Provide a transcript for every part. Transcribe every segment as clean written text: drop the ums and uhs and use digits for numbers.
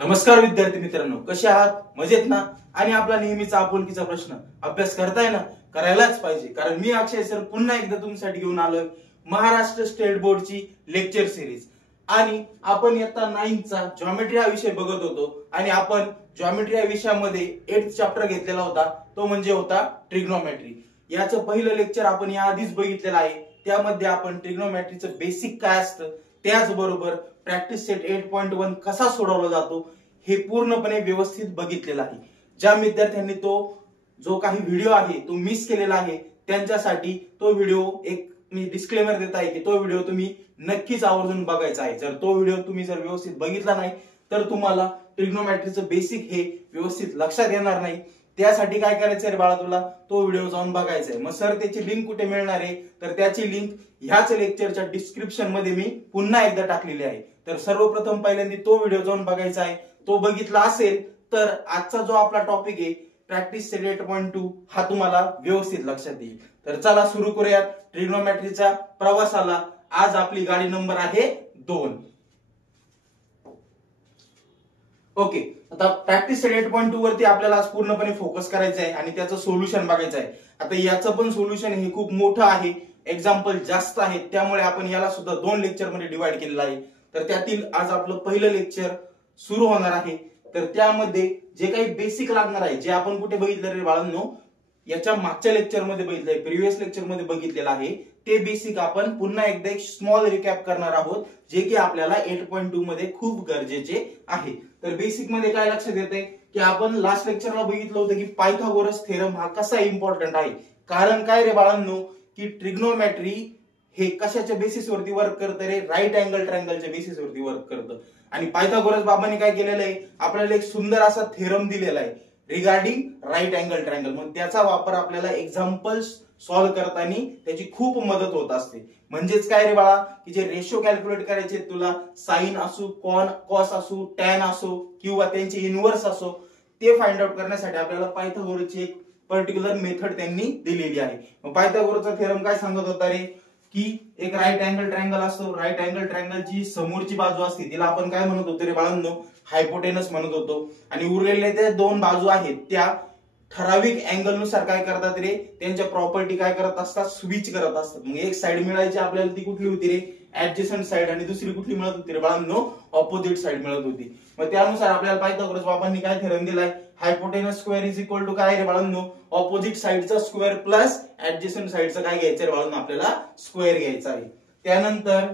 नमस्कार विद्यार्थी मित्रांनो, कसे आहात? मजेत ना? आणि आपला नेहमीचा आपुलकीचा प्रश्न, अभ्यास करताय ना? करायलाच पाहिजे, कारण मी अक्षय सर पुन्हा एकदा तुमच्यासाठी घेऊन आलोय महाराष्ट्र स्टेट बोर्डची लेक्चर सिरीज। आणि आपण इयत्ता 9 चा जॉमेट्री हा विषय बघत होतो आणि आपण जॉमेट्री या विषयामध्ये 8th चॅप्टर घेतलेला होता, तो म्हणजे होता ट्रिग्नोमेट्री। याचं पहिलं लेक्चर आपण याआधीच बघितलेलं आहे। त्यामध्ये आपण ट्रिग्नोमेट्रीचं बेसिक काय असतं, त्याचबरोबर प्रॅक्टिस सेट 8.1 कसा सोडवला जातो हे पूर्णपणे व्यवस्थित बघितलेलं आहे। ज्या विद्यार्थ्यांनी तो जो काही व्हिडिओ आहे तो मिस केलेला आहे त्यांच्यासाठी तो व्हिडिओ एक मी डिस्क्लेमर देत आहे की तो व्हिडिओ तुम्ही नक्कीच आवर्जून बघायचा आहे। जर तो व्हिडिओ तुम्ही व्यवस्थित बघितला नाही तर तुम्हाला ट्रिग्नोमेट्रीचं बेसिक हे व्यवस्थित लक्षात येणार नाही। त्यासाठी काय करायचं रे बाळा, तुला तो व्हिडिओ जाऊन बघायचा आहे। मग सर त्याची लिंक कुठे मिळणार आहे, तर त्याची लिंक ह्याच लेक्चरच्या डिस्क्रिप्शन मध्ये मी पुन्हा एकदा टाकलेली आहे। तर सर्वप्रथम पहिल्यांदा तो व्हिडिओ जाऊन बघायचा आहे। तो बघितला असेल तर आजचा जो आपला टॉपिक आहे प्रॅक्टिस सेट 8.2 हा तुम्हाला व्यवस्थित लक्षात येईल। तर चला सुरू करूयात ट्रिग्नोमेट्रीच्या प्रवासाला। आज आपली गाडी नंबर आहे 2। ओके, आता प्रॅक्टिस सेट 8.2 वरती आपल्याला आज पूर्णपणे फोकस करायचं आहे आणि त्याचं सोल्युशन बघायचं आहे। आता याचं पण सोल्युशन हे खूप मोठं आहे, एक्झाम्पल जास्त आहेत, त्यामुळे आपण याला सुद्धा 2 लेक्चर मध्ये डिवाइड केलेलं आहे। तर त्यातील आज आपलं पहिलं लेक्चर सुरू होणार आहे। तर त्यामध्ये जे काही बेसिक लागणार आहे, जे आपण कुठे बघितलं रे बाळांनो, याच्या मागच्या लेक्चर मध्ये बघितलंय, प्रिव्हियस लेक्चर मध्ये बघितलेलं आहे, ते बेसिक आपण पुन्हा एकदा एक स्मॉल रिकॅप करणार आहोत, जे की आपल्याला 8.2 मध्ये खूप गरजेचे आहे। तर बेसिक मध्ये काय लक्षात येते की आपण लास्ट लेक्चरला बघितलं होतं की पायथागोरस थेरम हा कसा इम्पॉर्टंट आहे। कारण काय रे बाळांनो, की ट्रिग्नोमेट्री हे कशाच्या बेसिसवरती वर्क करतं रे, राईट अँगल ट्रायंगलच्या बेसिसवरती वर्क करतं। आणि पायथागोरस बाबांनी काय केलेलं आहे, आपल्याला एक सुंदर असा थेरम दिलेला आहे रिगार्डिंग राईट अँगल ट्रायंगल। मग त्याचा वापर आपल्याला एक्झाम्पल्स सॉल्व्ह करताना त्याची खूप मदत होत असते। म्हणजेच काय रे बाळा, की जे रेशो कॅल्क्युलेट करायचे तुला, साइन असो, कॉस असो, टॅन असो किंवा त्यांचे इनव्हर्स असो, ते फाइंड आउट करण्यासाठी आपल्याला पायथागोरसची एक पर्टिक्युलर मेथड त्यांनी दिलेली आहे। मग पायथागोरसचा थेरम काय सांगत होता रे, की एक राईट अँगल ट्रायंगल असतो, राईट अँगल ट्रायंगलची समोरची बाजू असते तिला आपण काय म्हणत होतो रे बाळांनो, हायपोटेनस म्हणत होतो। आणि उरलेल्या त्या 2 बाजू आहेत त्या ठराविक अँगल नुसार काय करतात रे, त्यांच्या प्रॉपर्टी काय करत असतात, स्विच करत असतात। मग एक साइड मिळायची आपल्याला, ती कुठली होती रे, ऍडजसंट साइड, आणि दुसरी कुठली मिळत होती रे बाळांनो, ऑपोजिट साइड मिळत होती। मग त्यानुसार आपल्याला पायथागोरस बाबांनी काय थेरम दिलाय, hypotenuse square is equal to काय रे बाळांनो, ऑपोजिट साइडचा स्क्वेअर प्लस ऍडजसंट साइडचा काय घ्यायचं रे बाळांनो, आपल्याला स्क्वेअर घ्यायचा आहे। त्यानंतर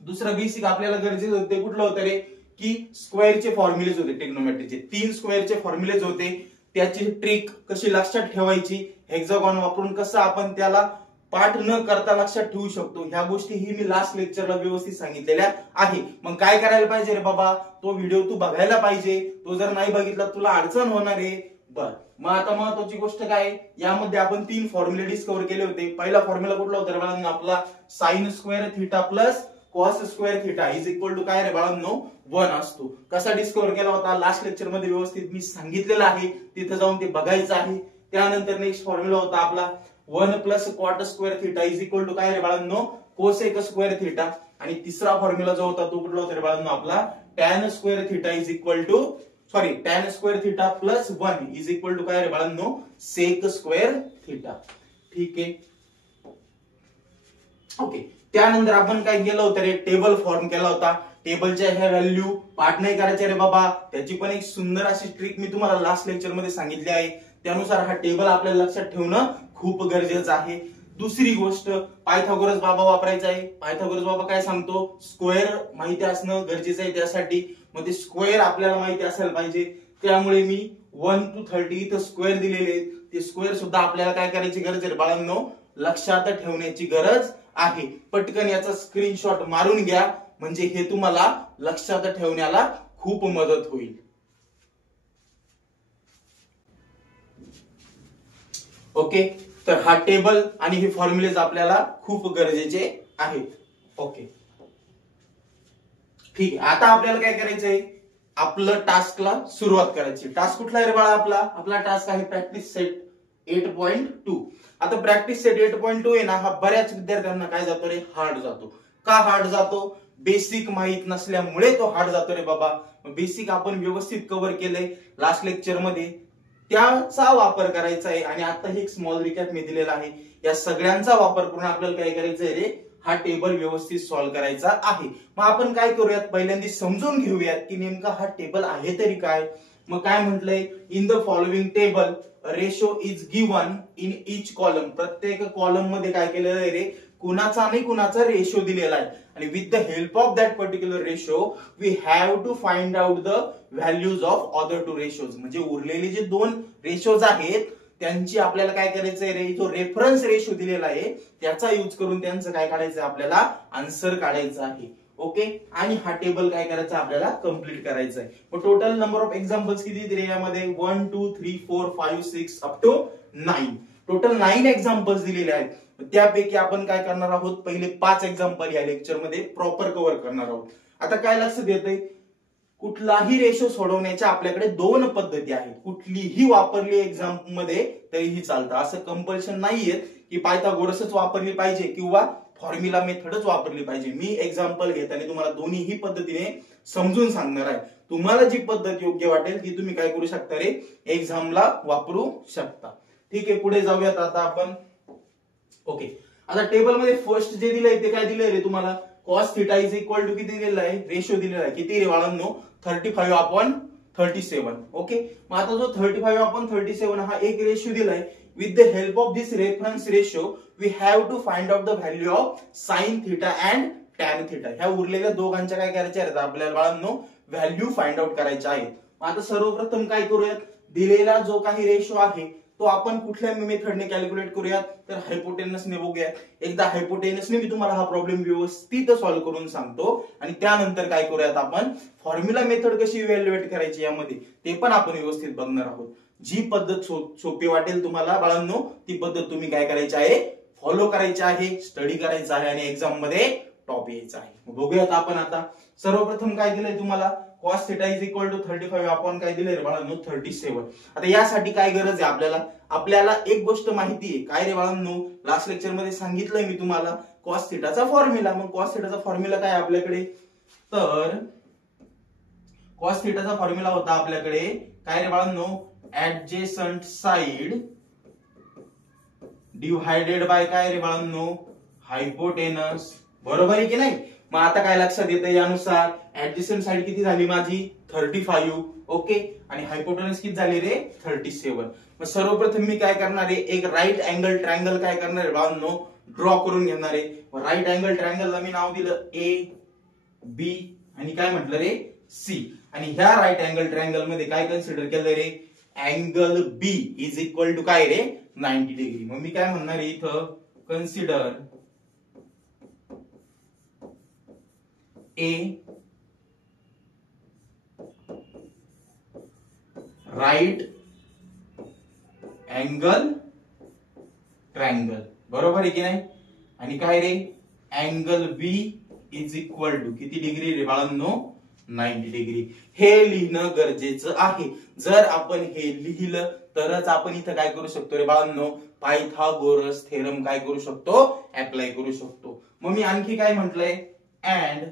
दुसरं बेसिक आपल्याला गरजेचं होते कुठलं होतं रे, की स्क्वेअरचे फॉर्म्युलेज होते ट्रिग्नोमेट्रीचे, 3 स्क्वेअरचे फॉर्म्युलेज होते। त्याची ट्रिक कशी लक्षात ठेवायची, हेक्सागॉन वापरून कसं आपण त्याला पाठ न करता लक्षात ठेवू शकतो, ह्या गोष्टी ही मी लास्ट लेक्चरला व्यवस्थित सांगितलेल्या आहे। मग काय करायला पाहिजे रे बाबा, तो व्हिडिओ तू बघायला पाहिजे। तो जर नाही बघितला तुला अडचण होणार आहे। बर, मग आता महत्वाची गोष्ट काय, यामध्ये आपण 3 फॉर्म्युले डिस्कवर केले होते। पहिला फॉर्म्युला कुठला होता रे बाळांनो, आपला sine square theta plus cos square theta is equal to काय रे बाळांनो, 1 असतो। कसा डिस्कवर केला होता लास्ट लेक्चर मध्ये व्यवस्थित मी सांगितलेलं आहे, तिथे जाऊन ते बघायचं आहे। त्यानंतर नेक्स्ट फॉर्म्युला होता आपला 1 plus cot square theta is equal to काय रे बाळांनो, कोसेक स्क्वेअर थीटा। आणि तिसरा फॉर्म्युला जो होता तो कुठला होता रे बाळांनो, आपला tan square theta is equal to tan square theta plus 1 is equal to काय रे बाळांनो, सेक स्क्वेअर थीटा। ठीक आहे, ओके। त्यानंतर आपण काय केलं होतं रे, टेबल फॉर्म केला होता। टेबलच्या ह्या व्हॅल्यू पाठ नाही करायचे रे बाबा, त्याची पण एक सुंदर अशी ट्रिक मी तुम्हाला लास्ट लेक्चर मध्ये सांगितली आहे। त्यानुसार हा टेबल आपल्याला लक्षात ठेवणं खूप गरजेचं आहे। दुसरी गोष्ट, पायथागोरस बाबा वापरायचा आहे। पायथागोरस बाबा काय सांगतो, स्क्वेअर माहिती असणं गरजेचं आहे त्यासाठी। मग ते स्क्वेअर आपल्याला माहिती असायला पाहिजे, त्यामुळे मी 1 to 30 इथं स्क्वेअर दिलेले आहेत। ते स्क्वेअर सुद्धा आपल्याला काय करायची गरज आहे बाळांनो, लक्षात ठेवण्याची गरज आहे। पटकन याचा स्क्रीनशॉट मारून घ्या, म्हणजे हे तुम्हाला लक्षात ठेवण्याला खूप मदत होईल। ओके, तर हा टेबल आणि हे फॉर्म्युलेज आपल्याला खूप गरजेचे आहेत। ओके, ठीक आहे। आता आपल्याला काय करायचंय, आपलं टास्कला सुरुवात करायची। टास्क कुठला आहे रे बाळा, आपला टास्क आहे प्रॅक्टिस सेट 8.2। आता प्रॅक्टिस सेट 8.2 आहे ना, हा बऱ्याच विद्यार्थ्यांना काय जातो रे, हार्ड जातो। का हार्ड जातो, बेसिक माहित नसल्यामुळे तो हार्ड जातो रे बाबा. बेसिक आपण व्यवस्थित कव्हर केलंय लास्ट लेक्चर मध्ये, त्याचा वापर करायचा आहे. आणि आता हे एक स्मॉल रिकॅप मी दिलेला आहे, या सगळ्यांचा वापर करून आपल्याला काय करायचंय रे, हा टेबल व्यवस्थित सॉल्व्ह करायचा आहे. मग आपण काय करूयात, पहिल्यांदा समजून घेऊयात की नेमका हा टेबल आहे तरी काय. मग काय म्हटलंय, in the following table ratio is given in each column. प्रत्येक कॉलम मध्ये काय केलेलं आहे रे, कुणाचा नाही कुणाचा रेशो दिलेला आहे. आणि with the help of that particular ratio we have to find out the values of other two ratios. म्हणजे उरलेले जे दोन रेशोज आहेत त्यांची आपल्याला काय करायचंय रे, जो रेफरन्स रेशो दिलेला आहे त्याचा यूज करून त्यांचं काय काढायचं, आपल्याला आन्सर काढायचं आहे. ओके. आणि हा टेबल काय करायचा, आपल्याला कम्प्लीट करायचा आहे. मग टोटल नंबर ऑफ एक्झाम्पल्स किती दिले यामध्ये, 1 2 3 4 5 6 अप टू 9. टोटल 9 एक्झाम्पल्स दिलेले आहेत. त्यापैकी आपण काय करणार आहोत, पहिले 5 एक्झाम्पल या लेक्चर मध्ये प्रॉपर कव्हर करणार आहोत. आता काय लक्षात येतंय, कुठलाही रेशो सोडवण्याच्या आपल्याकडे 2 पद्धती आहेत. कुठलीही वापरली एक्झाम मध्ये तरीही चालतं, असं कंपल्शन नाहीये की पायथागोरसच वापरली पाहिजे किंवा फॉर्म्युला मेथडच वापरली पाहिजे. मी एक्झाम्पल घेताना तुम्हाला दोन्ही पद्धतीने समजून सांगणार आहे. तुम्हाला जी पद्धत योग्य वाटेल ती तुम्ही काय करू शकता रे, एक्झामला वापरू शकता. ठीक आहे, पुढे जाऊयात आता आपण. ओके. आता टेबल मध्ये फर्स्ट जे दिलंय ते काय दिलंय रे तुम्हाला, cos θ इज इक्वल टू किती दिलेला आहे, रेशो दिलेला आहे. किती रे बाळांनो, 35/37. ओके. मग आता जो 35/37 हा एक रेशो दिलाय. With the help of this reference ratio we have to find out the value of sine theta and tan theta. ह्या उरलेल्या दोघांच्या काय करायच्या आहेत आपल्याला बाळांनो, व्हॅल्यू फाइंड आउट करायच्या आहेत. आता सर्वप्रथम काय करूयात, दिलेला जो काही रेशो आहे तो आपण कुठल्या मेथडने कॅल्क्युलेट करूयात, तर हायपोटेनसने बघूया. एकदा हायपोटेनसने मी तुम्हाला हा प्रॉब्लेम व्यवस्थित सॉल्व्ह करून सांगतो आणि त्यानंतर काय करूयात, आपण फॉर्म्युला मेथड कशी इव्हॅल्युएट करायची यामध्ये ते पण आपण व्यवस्थित बघणार आहोत. जी पद्धत सोपी वाटेल तुम्हाला बाळांनो, ती पद्धत तुम्ही काय करायची आहे, फॉलो करायची आहे, स्टडी करायचा आहे आणि एक्झाम मध्ये टॉप यायचा आहे. बघूयात आपण आता. सर्वप्रथम काय दिलंय तुम्हाला, cos θ इज इक्वल टू 35 आपण काय दिलंय रे बाळांनो, 37. आता यासाठी काय गरज आहे आपल्याला एक गोष्ट माहिती आहे. काय रे बाळांनो, लास्ट लेक्चर मध्ये सांगितलंय मी तुम्हाला cos θ चा फॉर्म्युला. मग cos θ चा फॉर्म्युला काय आपल्याकडे, तर cos θ चा फॉर्म्युला होता आपल्याकडे काय रे बाळांनो, ऍडजेसंट साइड डिव्हायडेड बाय काय रे बाळांनो, हायपोटेनस. बरोबर आहे की नाही. मग आता काय लक्षात येतं, यानुसार ऍडजस्टंट साइड किती झाली माझी, 35. ओके. आणि हायपोटेनस किती झाली रे, 37. मग सर्वप्रथम मी काय करणार आहे, एक राईट अँगल ट्रायंगल काय करणार आहे बाळांनो, ड्रॉ करून घेणार आहे. राईट अँगल ट्रायंगलला मी नाव दिलं ए बी आणि काय म्हटलं रे, सी. आणि ह्या राईट अँगल ट्रायंगल मध्ये काय कन्सिडर केलं रे, angle B is equal to काय रे, 90 डिग्री. मग मी काय म्हणणार आहे इथं, consider a right angle triangle. बरोबर आहे की नाही. आणि काय रे, angle B is equal to किती डिग्री रे बाळांनो, 90 डिग्री. हे लिहिणं गरजेचं आहे. जर आपण हे लिहिलं तरच आपण इथं काय करू शकतो रे बाळांनो, पायथागोरस थेरम काय करू शकतो, अप्लाय करू शकतो. मग मी आणखी काय म्हटलंय, and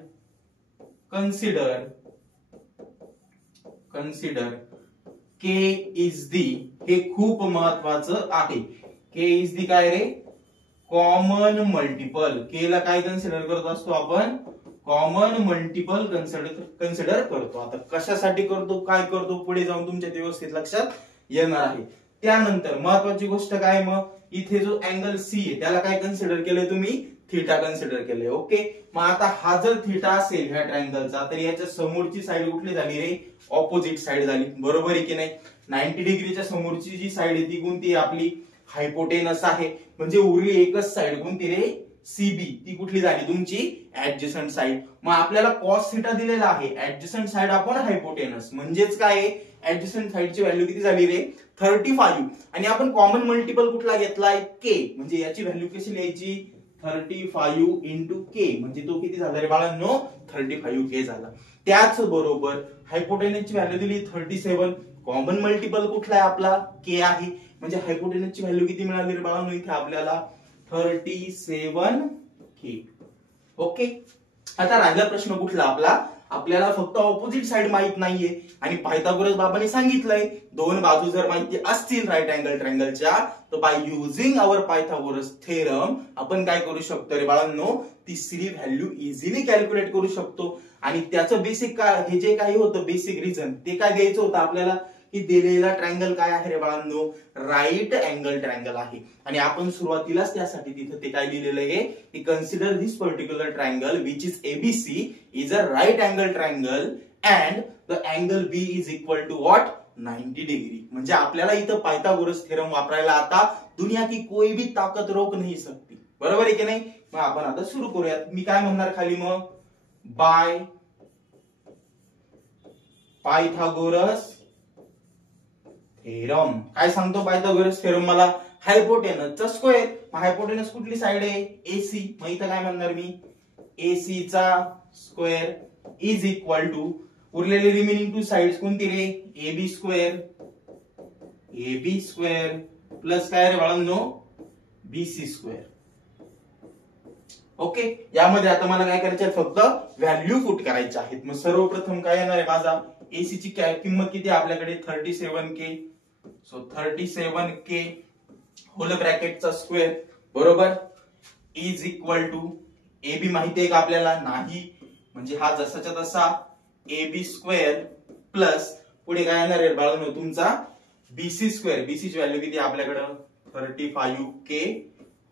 consider K is the, हे खूप महत्वाचं आहे. के इज दी काय रे, कॉमन मल्टिपल. के ला काय कन्सिडर करत असतो आपण, कॉमन मल्टिपल कन्सिडर करतो. आता कशासाठी करतो, काय करतो, पुढे जाऊन तुमच्या व्यवस्थित लक्षात येणार आहे. त्यानंतर महत्वाची गोष्ट काय, मग इथे जो अँगल सी आहे त्याला काय कन्सिडर केलंय तुम्ही, थीटा कन्सिडर केलंय. ओके. मग आता हा जर थीटा असेल ह्या ट्रायंगलचा, तर याच्या समोरची साइड कुठली झाली रे, ऑपोजिट साइड झाली. बरोबर आहे की नाही. 90 डिग्रीच्या समोरची जी साइड आहे ती कोणती, आपली हायपोटेनस आहे. म्हणजे उरली एकच साइड कोणती रे, सीबी. ती कुठली झाली तुमची, ऍडजस्टंट साइड. मग आपल्याला cos θ दिलेला आहे, ऍडजस्टंट साइड अपॉन हायपोटेनस. म्हणजेच काय, ऍडजस्टंट साइडची व्हॅल्यू किती झाली रे, 35. आणि आपण कॉमन मल्टिपल कुठला घेतलाय, के. म्हणजे याची व्हॅल्यू कशी लिहायची, 35 इंटू के. म्हणजे तो किती झाला रे बाळांनो, 35 के झाला. त्याच बरोबर हायपोटेनसची व्हॅल्यू दिली 37. कॉमन मल्टिपल कुठला आहे आपला, के आहे. म्हणजे हायपोटेनसची व्हॅल्यू किती मिळाली रे बाळांनो इथे आपल्याला, 37 के. ओके. आता राहिला प्रश्न कुठला आपला, आपल्याला फक्त ऑपोजिट साइड माहित नाहीये आणि पायथागोरस बाबांनी सांगितलंय दोन बाजू जर माहिती असतील राईट अँगल ट्रायंगलच्या, तर by using our Pythagoras theorem आपण काय करू शकतो रे बाळांनो, तिसरी व्हॅल्यू इझिली कॅल्क्युलेट करू शकतो. आणि त्याचं बेसिक काय, हे जे काही होतं बेसिक रिझन ते काय द्यायचं होतं आपल्याला, की दिलेला ट्रायंगल काय आहे रे बाळांनो, राईट अँगल ट्रायंगल आहे. आणि आपण सुरुवातीलाच त्यासाठी तिथे ते काय लिहिलेलं आहे की consider this particular triangle which is ABC is a right angle triangle and the angle B is equal to what 90 degree. म्हणजे आपल्याला इथं पायथागोरस थेरम वापरायला आता दुनिया की कोई भी ताकत रोक नाही सकती. बरोबर आहे की नाही. मग आपण आता सुरू करूयात. मी काय म्हणणार खाली मग, बाय पायथागोरस थेरम. काय सांगतो पायथागोरस थेरम मला, हायपोटेनसचा स्क्वेअर. हायपोटेनस कुठली साइड आहे, एसी. मग इथं काय म्हणणार मी, एसी चा स्क्वेअर इज इक्वल टू उरलेले रिमेनिंग टू साइड्स कोणती रे, AB square. AB square plus काय रे बाळांनो, बीसी स्क्वेअर. ओके, यामध्ये आता मला काय करायचं आहे, फक्त व्हॅल्यू पुट करायच्या आहेत. मग सर्वप्रथम काय येणार आहे माझा, एसी ची किंमत किती आहे आपल्याकडे 37K. सो 37K होल ब्रॅकेटचा स्क्वेअर बरोबर इज इक्वल टू एबी माहिती आहे का आपल्याला, नाही. म्हणजे हा जसाच्या तसा एबी स्क्वेअर प्लस पुढे काय येणार आहे बाळांनो तुमचा बीसी स्क्वेअर. बीसी ची व्हॅल्यू किती आपल्याकडं 35K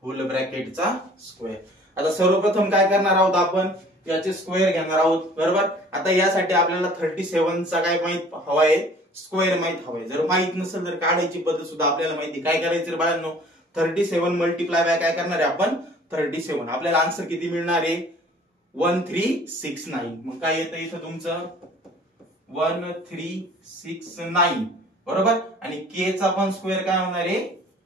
होल ब्रॅकेटचा स्क्वेअर. आता सर्वप्रथम काय करणार आहोत आपण, याचे स्क्वेअर घेणार आहोत बरोबर. आता यासाठी आपल्याला 37 चा काय माहित हवाय, स्क्वेअर माहित हवाय. जर माहित नसेल तर काढायची पद्धत सुद्धा आपल्याला माहिती. काय करायचं बाळांनो, 37 मल्टिप्लाय बाय काय करणार आहे आपण 37. आपल्याला आन्सर किती मिळणार आहे 1369. मग काय येतं इथं तुमचं 1369 बरोबर. आणि के चा पण स्क्वेअर काय होणार आहे,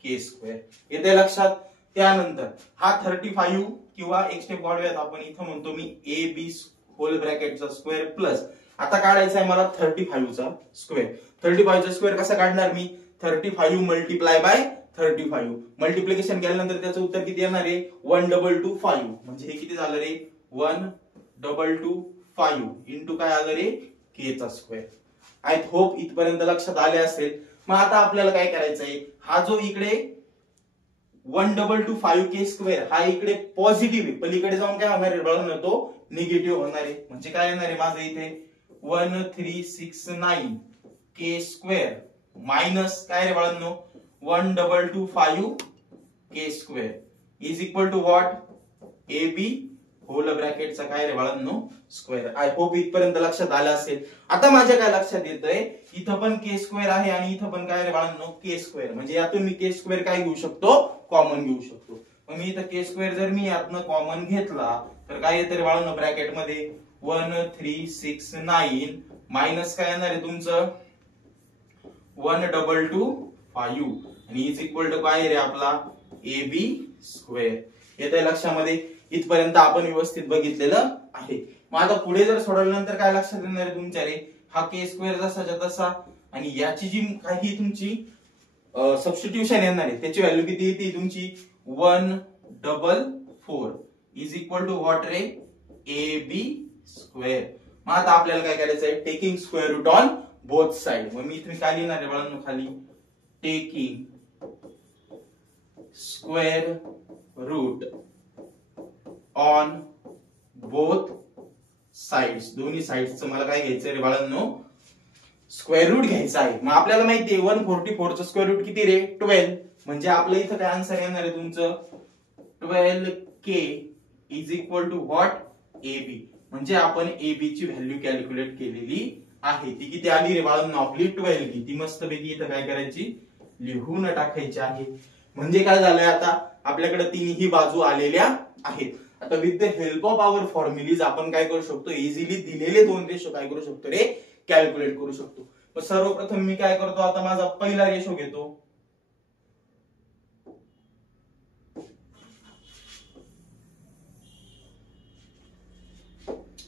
के स्क्वेअर. येते लक्षात. त्यानंतर हा 35 किंवा एक स्टेप वाढवूयात आपण, इथं म्हणतो मी ए बी होल ब्रॅकेटचा स्क्वेअर प्लस आता काढायचा आहे मला 35 चा स्क्वेअर. 35 चा स्क्वेअर कसा काढणार मी, 35 मल्टिप्लाय बाय 35. मल्टिप्लिकेशन केल्यानंतर त्याचं उत्तर किती येणार आहे 1225. म्हणजे हे किती झालं रे 1225 इंटू काय आलं रे के चा स्क्वेअर. आय होप इथपर्यंत लक्षात आले असेल. मग आता आपल्याला काय करायचं आहे, हा जो इकडे 1225K स्क्वेअर हा इकडे पॉझिटिव्ह आहे, पलीकडे जाऊन काय होणार आहे बाळांनो, तो निगेटिव्ह होणार आहे. म्हणजे काय येणार आहे माझं इथे 1369K स्क्वेअर मायनस काय रे बाळांनो 1225K square is equal to what AB whole ब्रॅकेटचा काय रे बाळांनो स्क्वेअर. आय होप इथपर्यंत लक्षात आलं असेल. आता माझ्या काय लक्षात येतंय, इथं पण के स्क्वेअर आहे आणि इथं पण काय रे बाळांनो के स्क्वेअर. म्हणजे यातून मी के स्क्वेअर काय घेऊ शकतो, कॉमन घेऊ शकतो. मग मी इथं के स्क्वेअर जर मी यातनं कॉमन घेतला तर काय येतं रे बाळांनो ब्रॅकेटमध्ये 1369 मायनस काय येणार आहे तुमचं 1225 आणि इज इक्वल टू काय रे आपला AB स्क्वेअर. येतंय लक्षामध्ये. इथपर्यंत आपण व्यवस्थित बघितलेलं आहे. मग आता पुढे जर सोडवल्यानंतर काय लक्षात येणार आहे तुमच्या रे, हा के स्क्वेअर जसाच्या तसा आणि याची जी काही तुमची सबस्टिट्यूशन येणार आहे त्याची व्हॅल्यू किती येते तुमची 144 इज इक्वल टू व्हॉट रे AB स्क्वेअर. मग आता आपल्याला काय करायचं आहे, taking square root on both side. मग मी इथे काय लिहिणार आहे बाळांनो खाली taking square root on both sides. दोन्ही साइड्सचं मला काय घ्यायचं रे बाळांनो स्क्वेअर रूट घ्यायचा आहे. मग आपल्याला माहिती आहे 144 चं स्क्वेअर रूट किती रे 12. म्हणजे आपलं इथं काय आन्सर येणार आहे तुमचं 12K is equal to what AB. म्हणजे आपण AB ची व्हॅल्यू कॅल्क्युलेट केलेली आहे. ती किती आली रे बाळांनो आपली 12. ती मस्तपैकी इथं काय करायची लिहून टाकायची आहे. म्हणजे काय झालंय आता आपल्याकडे तिन्ही बाजू आलेल्या आहेत. आता विथ द हेल्प ऑफ आवर फॉर्म्युलीज आपण काय करू शकतो, इझिली दिलेले दोन रेशो काय करू शकतो रे कॅल्क्युलेट करू शकतो. मग सर्वप्रथम मी काय करतो, आता माझा पहिला रेशो घेतो.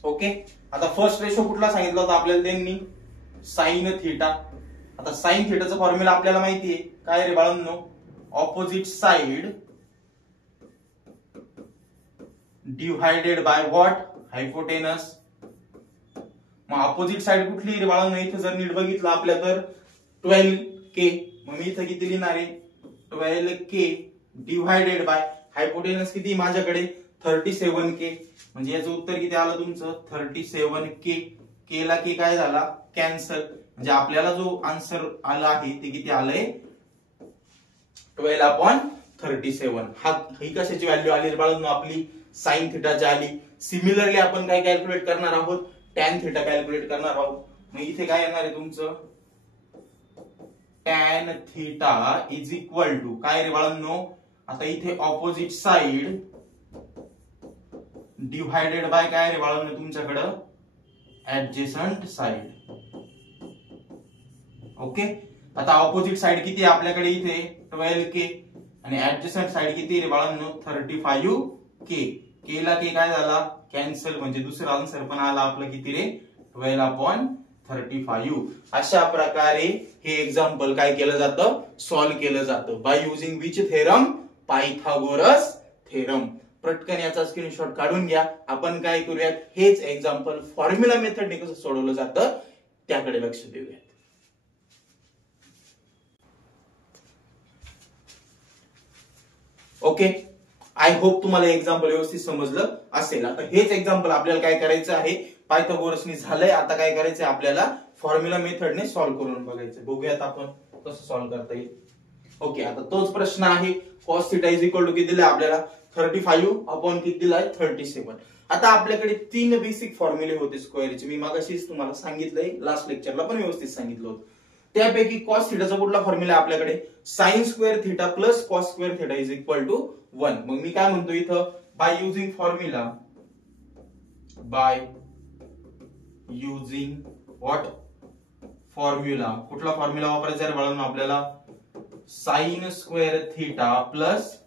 ओके, आता फर्स्ट रेशो कुठला सांगितला होता आपल्याला त्यांनी साइन थिटा. आता साइन थिटाचा फॉर्म्युला आपल्याला माहिती आहे काय रे बाळांनो, opposite side divided by what hypotenuse. मग ऑपोजिट साइड कुठली रे बाळांनो, इथे जर नीट बघितलं आपल्या तर 12K. मग मी इथं किती लिहिणार आहे, 12K डिवायडेड बाय हायपोटेनस किती माझ्याकडे 37K. म्हणजे याचं उत्तर किती आलं तुमचं 37K. K ला K काय झाला कॅन्सल. म्हणजे आपल्याला जो आन्सर आला आहे ते किती आलंय 12/37. ही कशाची व्हॅल्यू आली बाळांनो, आपली साइन थिटाची आली. सिमिलरली आपण काय कॅल्क्युलेट करणार आहोत, टॅन थिटा कॅल्क्युलेट करणार आहोत. मग इथे काय येणार आहे तुमचं tan theta is equal to काय रे बाळांनो, आता इथे ऑपोजिट साइड डिवायडेड बाय काय रे बाळांनो तुमच्याकडं ऍडजेसंट साइड. ओके. आता ऑपोजिट साइड किती आहे आपल्याकडे इथे 12K आणि ऍडजस्टंट साइड किती रे बाळांनो 35K. K ला K काय झाला कॅन्सल. म्हणजे दुसरा आन्सर पण आला आपलं किती रे 12/35. अशा प्रकारे हे एक्झाम्पल काय केलं जातं सॉल्व्ह केलं जातं bye using which theorem, Pythagoras theorem. पटकन याचा स्क्रीनशॉट काढून घ्या. आपण काय करूयात हेच एक्झाम्पल फॉर्म्युला मेथडने कसं सोडवलं जातं त्याकडे लक्ष देऊयात. ओके. आय होप तुम्हाला एक्झाम्पल व्यवस्थित समजलं असेल. आता हेच एक्झाम्पल आपल्याला काय करायचं आहे पायथागोरसनी झालंय, आता काय करायचंय आपल्याला फॉर्म्युला मेथडने सॉल्व्ह करून बघायचं. बघूयात आपण कसं सॉल्व्ह करता येईल. ओके. आता तोच प्रश्न आहे cos θ इज इक्वल टू किती दिलाय आपल्याला 35 अपॉन किती दिलाय 37. आता आपल्याकडे 3 बेसिक फॉर्म्युले होते स्क्वेअरचे. मी मागाशीच तुम्हाला सांगितलंय, लास्ट लेक्चरला पण व्यवस्थित सांगितलं होतं. त्यापैकी cos θ चा कुठला फॉर्म्युला आहे आपल्याकडे sin square theta plus cos square theta is equal to 1. मग मी काय म्हणतो इथं by using formula, by using what formula, कुठला फॉर्म्युला वापरायचा आहे बाळांनो आपल्याला sin square theta plus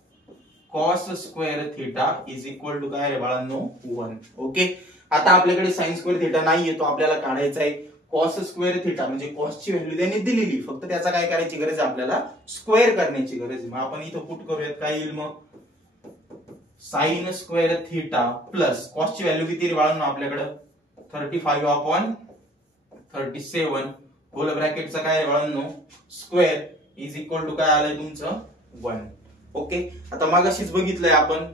cos square theta is equal to काय रे बाळांनो 1. ओके. आता आपल्याकडे sin स्क्वेअर थिटा नाहीये, तो आपल्याला काढायचा आहे. cos स्क्वेअर थिटा म्हणजे cos ची व्हॅल्यू त्यांनी दिलेली, फक्त त्याचा काय करायची गरज आहे आपल्याला स्क्वेअर करण्याची गरज आहे. मग आपण इथं पुट करूयात काय येईल मग sin square theta plus cos ची व्हॅल्यू किती रे बाळांनो आपल्याकडे 35 अपॉन 37 होल ब्रॅकेटचा काय रे बाळांनो स्क्वेअर इज इक्वल टू काय आलंय तुमचं 1. ओके. आता मागाशीच बघितलंय आपण,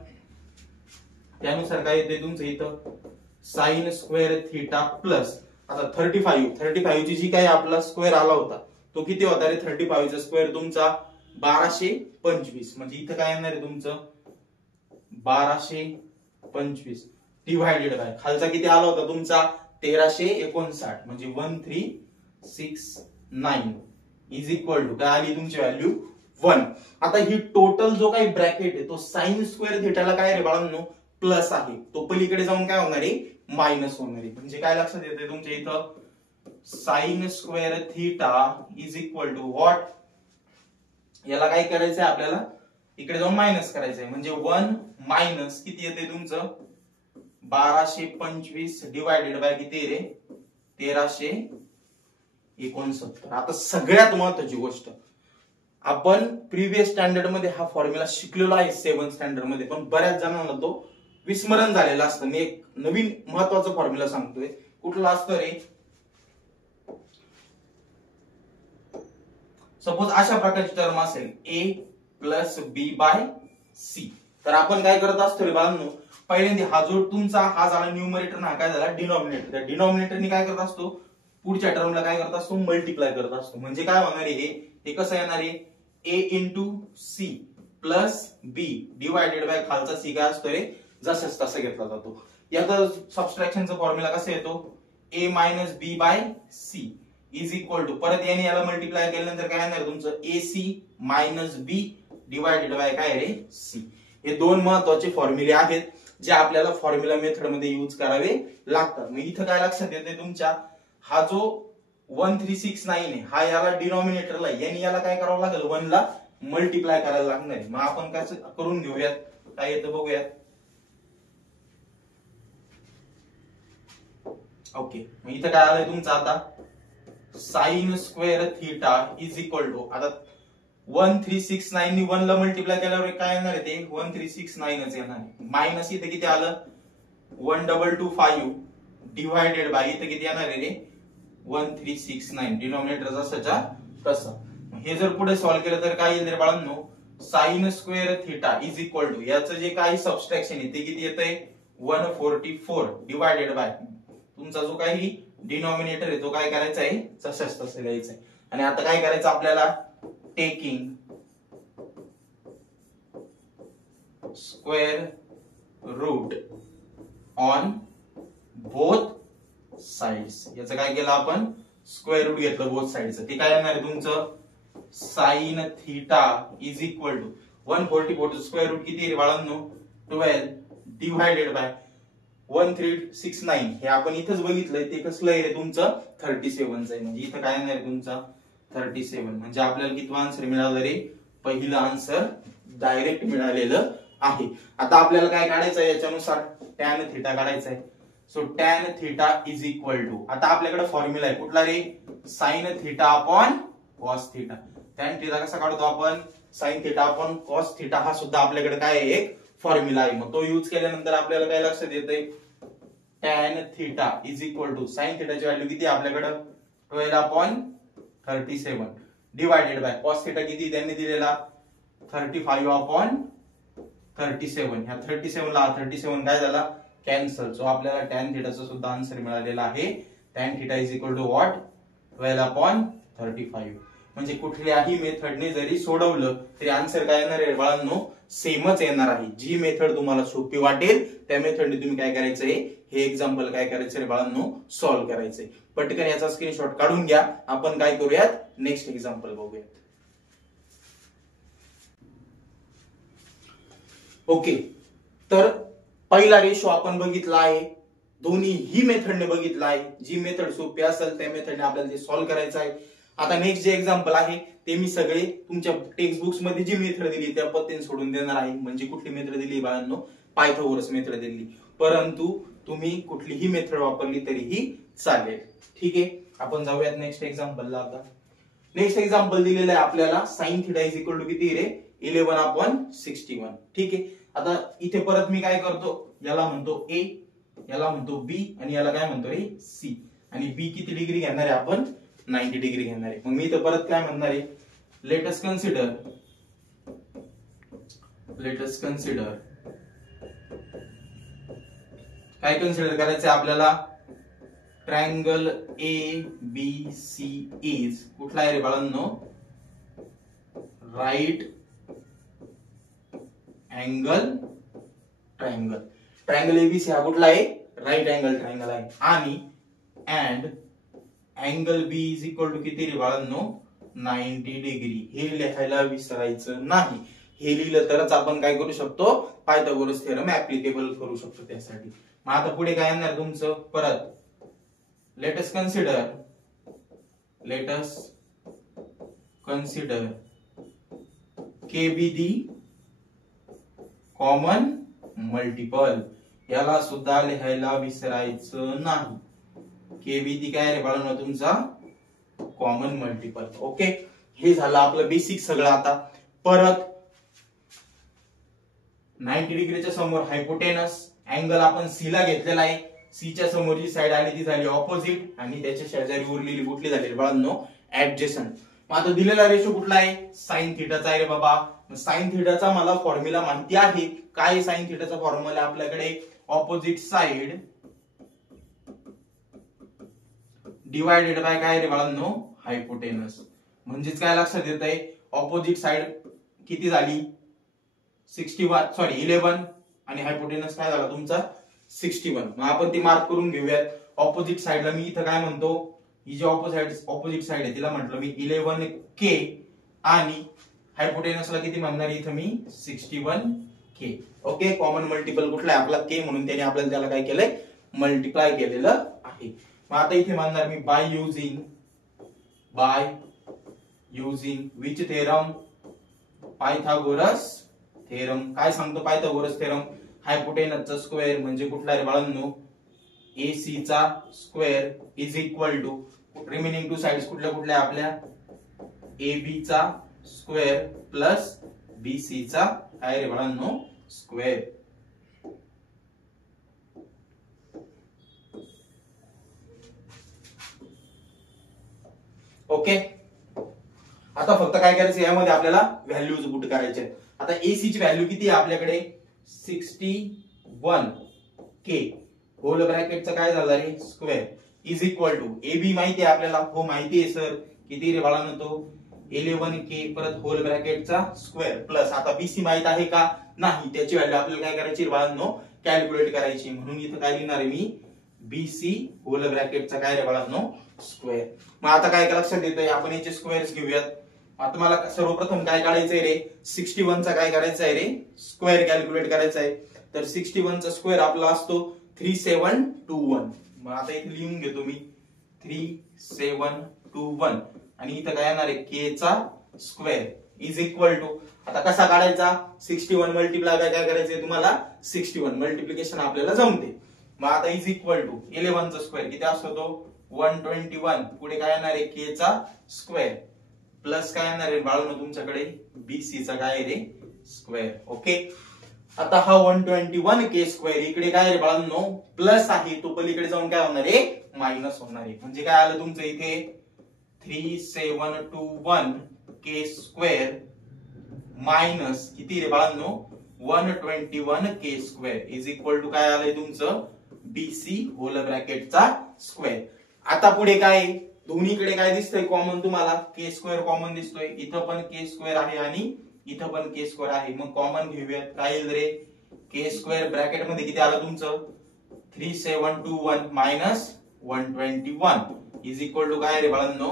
त्यानुसार काय येते तुमचं इथं sin स्क्वेअर थिटा प्लस आता 35 ची जी काय आपला स्क्वेअर आला होता तो किती होता रे 35 चा स्क्वेअर तुमचा 1225. म्हणजे इथं काय येणार आहे तुमचं 1225 डिवायडेड बाय खालचा किती आला होता तुमचा 1359 म्हणजे 1369 इज इक्वल टू काय आली तुमची व्हॅल्यू 1. आता ही टोटल जो काही ब्रॅकेट आहे तो sin स्क्वेअर थिटाला काय रे बाळांनो प्लस आहे, तो पलीकडे जाऊन काय होणार आहे मायनस होणार आहे. म्हणजे काय लक्षात येते तुमच्या इथं sin square theta is equal to what, याला काय करायचंय आपल्याला इकडे जाऊन मायनस करायचंय. म्हणजे 1 मायनस किती येते तुमचं 1225 डिवायडेड बाय किती रे 1369. आता सगळ्यात महत्त्वाची गोष्ट, आपण प्रिव्हियस स्टँडर्ड मध्ये हा फॉर्म्युला शिकलेला आहे 7th स्टँडर्ड मध्ये, पण बऱ्याच जणांना तो विस्मरण झालेला असतं. मी एक नवीन महत्वाचा फॉर्म्युला सांगतोय. कुठला असतं रे, सपोज अशा प्रकारची टर्म असेल a plus B by C, तर आपण काय करत असतो रे बाळांनो पहिल्यांदा हा जो तुमचा हा झाला न्यूमरेटर ना काय झाला डिनॉमिनेटर, त्या डिनॉमिनेटरनी काय करत असतो पुढच्या टर्मला काय करत असतो मल्टिप्लाय करत असतो. म्हणजे काय होणार आहे हे कसं येणार आहे a into C plus B divided by खालचा सी काय असतो रे जसंच तसं घेतला जातो. याचा सबट्रॅक्शनचा फॉर्म्युला कसा येतो a minus B by C is equal to परत याने याला मल्टिप्लाय केल्यानंतर काय येणार तुमचं ac minus B divided by काय रे सी. हे दोन महत्वाचे फॉर्म्युले आहेत जे आपल्याला फॉर्म्युला मेथड मध्ये यूज करावे लागतात. मग इथं काय लक्षात येते तुमच्या हा जो 1369 आहे हा याला डिनॉमिनेटरला यांनी याला काय करावं लागेल 1 ला मल्टिप्लाय करायला लागणार आहे. मग आपण कसं करून घेऊयात काय येतं बघूयात. ओके मग इथं काय आलंय तुमचं आता sine square theta is equal to आता 1369 नी 1 ला मल्टिप्लाय केल्यावर काय येणार आहे ते 1369च येणार आहे. मायनस इथे किती आलं 1225 डिवायडेड बाय इथे किती येणार आहे रे 1369 डिनॉमिनेटर जसाच्या तसा. हे जर पुढे सॉल्व्ह केलं तर काय येईल रे बाळांनो sine square theta is equal to याचं जे काही सबस्ट्रॅक्शन आहे ते किती येतंय 144 डिवायडेड बाय तुमचा जो काही डिनॉमिनेटर आहे तो काय करायचा आहे तसंच तसं लिहायचं आहे. आणि आता काय करायचं आपल्याला taking square root on both sides. याचं काय केलं आपण स्क्वेअर रूट घेतलं बोथ साइडचं. ते काय येणार आहे तुमचं sine theta is equal to 144 square root किती आहे बाळांनो 12 डिवायडेड बाय 1369 हे आपण इथंच बघितलंय ते कसलं आहे रे तुमचं 37 चं आहे. म्हणजे इथं काय येणार आहे तुमचा 37. म्हणजे आपल्याला किती आन्सर मिळालं रे पहिलं आन्सर डायरेक्ट मिळालेलं आहे. आता आपल्याला काय काढायचं आहे याच्यानुसार टॅन थीटा काढायचा आहे. So tan theta is equal to आता आपल्याकडे फॉर्म्युला आहे कुठला रे sine theta upon cos theta. Tan theta कसा काढतो आपण sine theta upon cos theta हा सुद्धा आपल्याकडे काय आहे एक फॉर्म्युला आहे. मग तो यूज केल्यानंतर आपल्याला काय लक्षात येतंय tan theta is equal to sine थीटाची व्हॅल्यू किती आपल्याकडे 12 upon 37 divided by cos theta किती त्यांनी दिलेला 35 अपॉन 37. ह्या 37 ला 37 काय झाला कॅन्सल. सो आपल्याला टॅन थीटाचा सुद्धा आन्सर मिळालेला आहे. Tan theta is equal to what 12 upon 35. म्हणजे कुठल्याही मेथडने जरी सोडवलं तरी आन्सर काय येणार आहे बाळांनो सेमच येणार आहे. जी मेथड तुम्हाला सोपी वाटेल त्या मेथडने तुम्ही काय करायचंय हे एक्झाम्पल काय करायचंय बाळांनो सॉल्व्ह करायचंय. पटकन याचा स्क्रीनशॉट काढून घ्या. आपण काय करूयात नेक्स्ट एक्झाम्पल बघूयात. ओके तर पहिला रेशो आपण बघितला आहे. दोन्ही ही मेथडने बघितला आहे. जी मेथड सोपी असेल त्या मेथडने आपल्याला ते सॉल्व्ह करायचं आहे. आता नेक्स्ट जे एक्झाम्पल आहे ते मी सगळे तुमच्या टेक्स्ट बुक्स मध्ये जी मेथड दिली त्या पद्धतीने सोडून देणार आहे. म्हणजे कुठली मेथड दिली बाळांनो पायथागोरस मेथड दिली. परंतु तुम्ही कुठलीही मेथड वापरली तरीही चालेल. ठीक आहे आपण जाऊयात नेक्स्ट एक्झाम्पलला. आता नेक्स्ट एक्झाम्पल दिलेलं आहे आपल्याला sine theta is equal to किती रे 11 अपॉन 61. ठीक आहे आता इथे परत मी काय करतो याला म्हणतो ए याला म्हणतो बी आणि याला काय म्हणतो रे सी. आणि बी किती डिग्री घेणार आहे आपण 90 डिग्री घेणार आहे. मग मी इथं परत काय म्हणणार आहे लेट अस कन्सिडर काय कन्सिडर करायचं आपल्याला triangle A B C is कुठला आहे रे बाळांनो right angle triangle. Triangle ABC हा कुठला आहे राईट अँगल ट्रायंगल आहे. आणि and angle B is equal to किती रे बाळांनो 90 डिग्री. हे लिहायला विसरायचं नाही. हे लिहिलं तरच आपण काय करू शकतो पायथागोरस थेरम ऍप्लिकेबल करू शकतो त्यासाठी. मग आता पुढे काय येणार तुमचं परत late us consider K be the common multiple. याला सुद्धा लिहायला विसरायचं नाही. के बी दी काय रे बाळांनो तुमचा कॉमन मल्टिपल. ओके हे झालं आपलं बेसिक सगळं. आता परत 90 डिग्रीच्या समोर हायपोटेनस अँगल आपण सी ला घेतलेला आहे. सी च्या समोर जी साइड आली ती झाली ऑपोजिट आणि त्याच्या शेजारी उरलेली कुठली झाली बाळांनो ऍडजेसंट. मग आता दिलेला रेशो कुठला आहे साइन थीटाचा आहे रे बाबा. साइन थीटाचा मला फॉर्म्युला माहिती आहे. काय साइन थीटाचा फॉर्म्युला आपल्याकडे ऑपोजिट साइड डिवायडेड बाय काय रे बाळांनो हायपोटेनस. म्हणजेच काय लक्षात येत आहे ऑपोजिट साइड किती झाली 11 आणि हायपोटेनस काय झाला तुमचा 61. मग आपण ती मार्क करून घेऊयात. ऑपोजिट साइडला मी इथं काय म्हणतो ही जी ऑपोजिट साइड आहे तिला म्हटलं मी 11K आणि हायपोटेनसला किती म्हणणार इथं मी 61K. ओके कॉमन मल्टिपल कुठला आहे आपला K म्हणून त्याने आपल्याला त्याला काय केलंय मल्टिप्लाय केलेलं आहे. मग आता इथे म्हणणार मी by using which theorem Pythagoras theorem. काय सांगतो पायथागोरस थेरम हायपोटेनसचा स्क्वेअर म्हणजे कुठला रे बाळांनो AC चा square is equal to remaining two sides कुठल्या कुठल्या आपल्या AB चा स्क्वेअर प्लस BC चा काय रे बाळांनो स्क्वेअर. ओके, आता फक्त काय करायचं यामध्ये आपल्याला व्हॅल्यूज पुट करायचे. आता AC ची व्हॅल्यू किती आहे आपल्याकडे 61K होल ब्रॅकेटचं काय झालं रे square is equal to AB माहिती आहे आपल्याला, हो माहिती आहे सर, किती रे बाळांनो तो 11K परत होल ब्रॅकेटचा स्क्वेअर प्लस आता BC माहित आहे का नाही, त्याची व्हॅल्यू आपल्याला काय करायची बाळांनो कॅल्क्युलेट करायची. म्हणून इथं काय लिहिणार आहे मी BC होल ब्रॅकेटचा काय रे बाळांनो स्क्वेअर. मग आता काय लक्षात येतंय आपण याचे स्क्वेअर्स घेऊयात. आता मला सर्वप्रथम काय काढायचंय रे 61 चा काय करायचा आहे रे स्क्वेअर कॅल्क्युलेट करायचा आहे. तर 61 चा स्क्वेअर आपला असतो 3721. मग आता इथे लिहून घेतो मी 3721 आणि इथं काय येणार आहे K चा स्क्वेअर इज इक्वल टू आता कसा काढायचा 61 मल्टिप्लाय बाय काय करायचंय तुम्हाला 61 मल्टिप्लिकेशन आपल्याला जमते. मग आता इज इक्वल टू 11 चा स्क्वेअर किती असतो तो 121 पुढे काय येणार आहे K चा स्क्वेअर प्लस काय येणार आहे बाळून तुमच्याकडे BC चा काय रे स्क्वेअर. ओके, आता हा 121K स्क्वेअर इकडे काय रे बाळांनो प्लस आहे तो पलीकडे जाऊन काय होणार आहे मायनस होणार आहे. म्हणजे काय आलं तुमचं इथे 3721K स्क्वेअर मायनस किती रे बाळांनो 121K square is equal to काय आलंय तुमचं BC होल ब्रॅकेटचा स्क्वेअर. आता पुढे काय दोन्हीकडे काय दिसतंय कॉमन तुम्हाला K स्क्वेअर कॉमन दिसतोय, इथं पण K स्क्वेअर आहे आणि इथं पण K स्क्वेअर आहे. मग कॉमन घेऊयात काय येईल रे K स्क्वेअर ब्रॅकेट मध्ये किती आलं तुमचं 3721 मायनस 121 इज इक्वल टू काय रे बाळांनो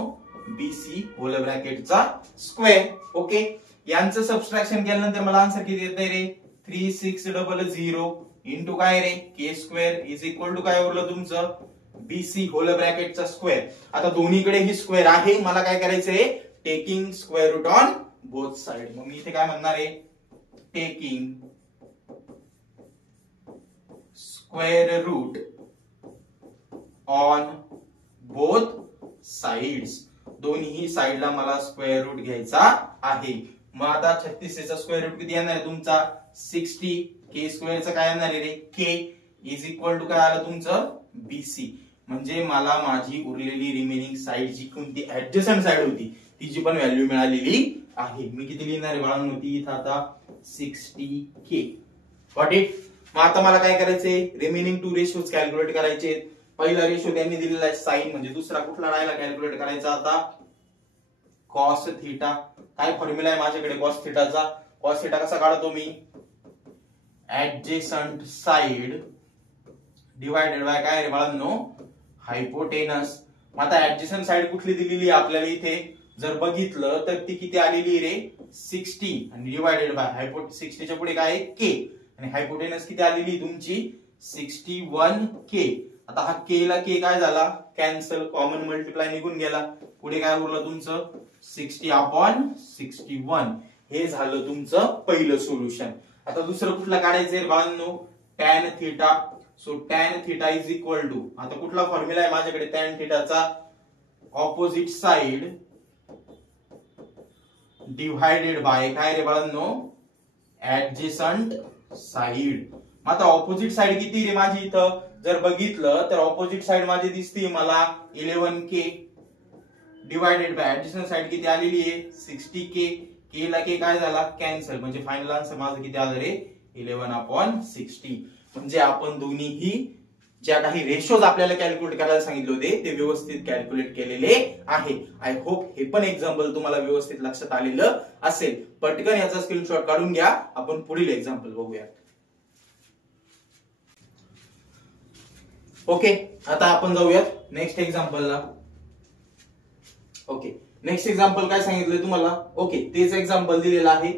BC होल ब्रॅकेटचा स्क्वेअर. ओके, यांचं सबट्रॅक्शन केल्यानंतर मला आन्सर किती येतंय रे 3600 इंटू काय रे K square is equal to काय उरलं तुमचं BC होल ब्रॅकेटचा स्क्वेअर. आता दोन्हीकडे ही स्क्वेअर आहे, मला काय करायचंय taking square root on both side. मग मी इथे काय म्हणणार आहे taking square root on both sides, दोन्ही साइडला मला स्क्वेअर रूट घ्यायचा आहे. मग आता 36 चा स्क्वेअर रूट किती येणार आहे तुमचा 60, K स्क्वेअरचा काय येणार आहे रे K इज इक्वल टू काय आलं तुमचं BC. म्हणजे मला माझी उरलेली रिमेनिंग साइड जी कोणती ऍडजसंट साइड होती तिची पण व्हॅल्यू मिळालेली आहे. मी किती लिहिणार आहे बाळांनो इथं आता 60K. Got it. मग आता मला काय करायचंय रिमेनिंग टू रेशोज कॅल्क्युलेट करायचे. पहिला रेशो त्यांनी दिलेला आहे साइन, म्हणजे दुसरा कुठला राहिला कॅल्क्युलेट करायचा आता कॉस थीटा. काय फॉर्म्युला आहे माझ्याकडे कॉस थीटाचा. कॉस थीटा कसा काढतो मी ऍडजेसंट साइड डिवाइडेड बाय काय रे बाळांनो हायपोटेनस. मग आता ऍडजेसंट साइड कुठली दिलेली आहे आपल्याला इथे जर बघितलं तर ती किती आलेली रे 60 आणि डिवाइडेड बाय 60 च्या पुढे काय K आणि हायपोटेनस किती आलेली तुमची 61K. आता हा K ला K काय झाला कॅन्सल, कॉमन मल्टिप्लाय निघून गेला, पुढे काय उरलं तुमचं 60/61. हे झालं तुमचं पहिलं सोल्युशन. आता दुसरं कुठलं काढायचंय बाळांनो tan theta. So tan theta is equal to आता कुठला फॉर्म्युला आहे माझ्याकडे tan थीटाचा ऑपोजिट साइड डिवाइडेड बाय काय रे बाळांनो ऍडजेसंट साइड. आता ऑपोजिट साइड किती रे माझी इथं जर बघितलं तर ऑपोजिट साइड माझी दिसते मला 11K divided by adjacent side किती आलेली आहे 60K. K ला K काय झाला कॅन्सल, म्हणजे फायनल आन्सर माझं किती आलं रे 11/60. म्हणजे आपण दोन्हीही ज्या काही रेशोज आपल्याला कॅल्क्युलेट करायला सांगितले होते ते व्यवस्थित कॅल्क्युलेट केलेले आहे. आय होप हे पण एक्झाम्पल तुम्हाला व्यवस्थित लक्षात आलेलं असेल. पटकन याचा स्क्रीनशॉट काढून घ्या, आपण पुढील एक्झाम्पल बघूया. ओके, आता आपण जाऊयात नेक्स्ट एक्झाम्पलला. ओके, नेक्स्ट एक्झाम्पल काय सांगितलंय तुम्हाला. ओके, तेच एक्झाम्पल दिलेलं आहे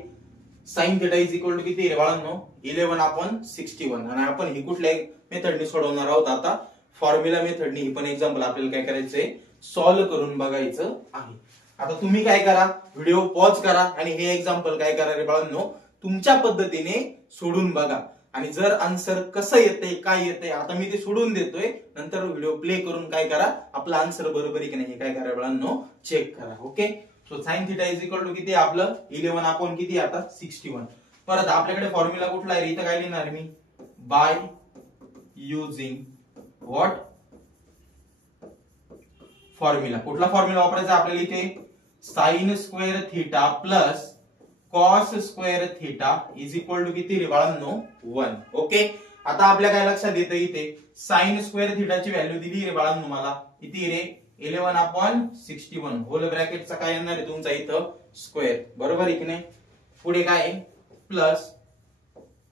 sine theta is equal to किती रे बाळांनो 11/61 आणि आपण ही कुठल्या मेथडने सोडवणार आहोत आता फॉर्म्युला मेथडने. ही पण एक्झाम्पल आपल्याला काय करायचंय सॉल्व्ह करून बघायचं आहे. आता तुम्ही काय करा व्हिडिओ पॉज करा आणि हे एक्झाम्पल काय करा रे बाळांनो तुमच्या पद्धतीने सोडून बघा आणि जर आन्सर कसं येतंय काय येतंय आता मी ते सोडून देतोय, नंतर व्हिडिओ प्ले करून काय करा आपला आन्सर बरोबर आहे की नाही हे काय करा बाळांनो चेक करा. Okay, so sine theta is equal to किती आपलं 11 किती आता 61. परत आपल्याकडे फॉर्म्युला कुठला आहे इथं काय लिहिणार मी बाय युजिंग व्हॉट फॉर्म्युला. कुठला फॉर्म्युला वापरायचा आपल्याला इथे? Sine square theta plus cos square theta is equal to किती रे बाळांनो? 1. ओके. आता आपल्या काय लक्षात येतं इथे साइन स्क्वेअर थिटाची व्हॅल्यू दिली रे बाळांनो मला किती रे? 11/61 होल ब्रॅकेटचा काय येणार आहे तुमचा इथं? स्क्वेअर. बरोबर आहे की नाही? पुढे काय आहे? Plus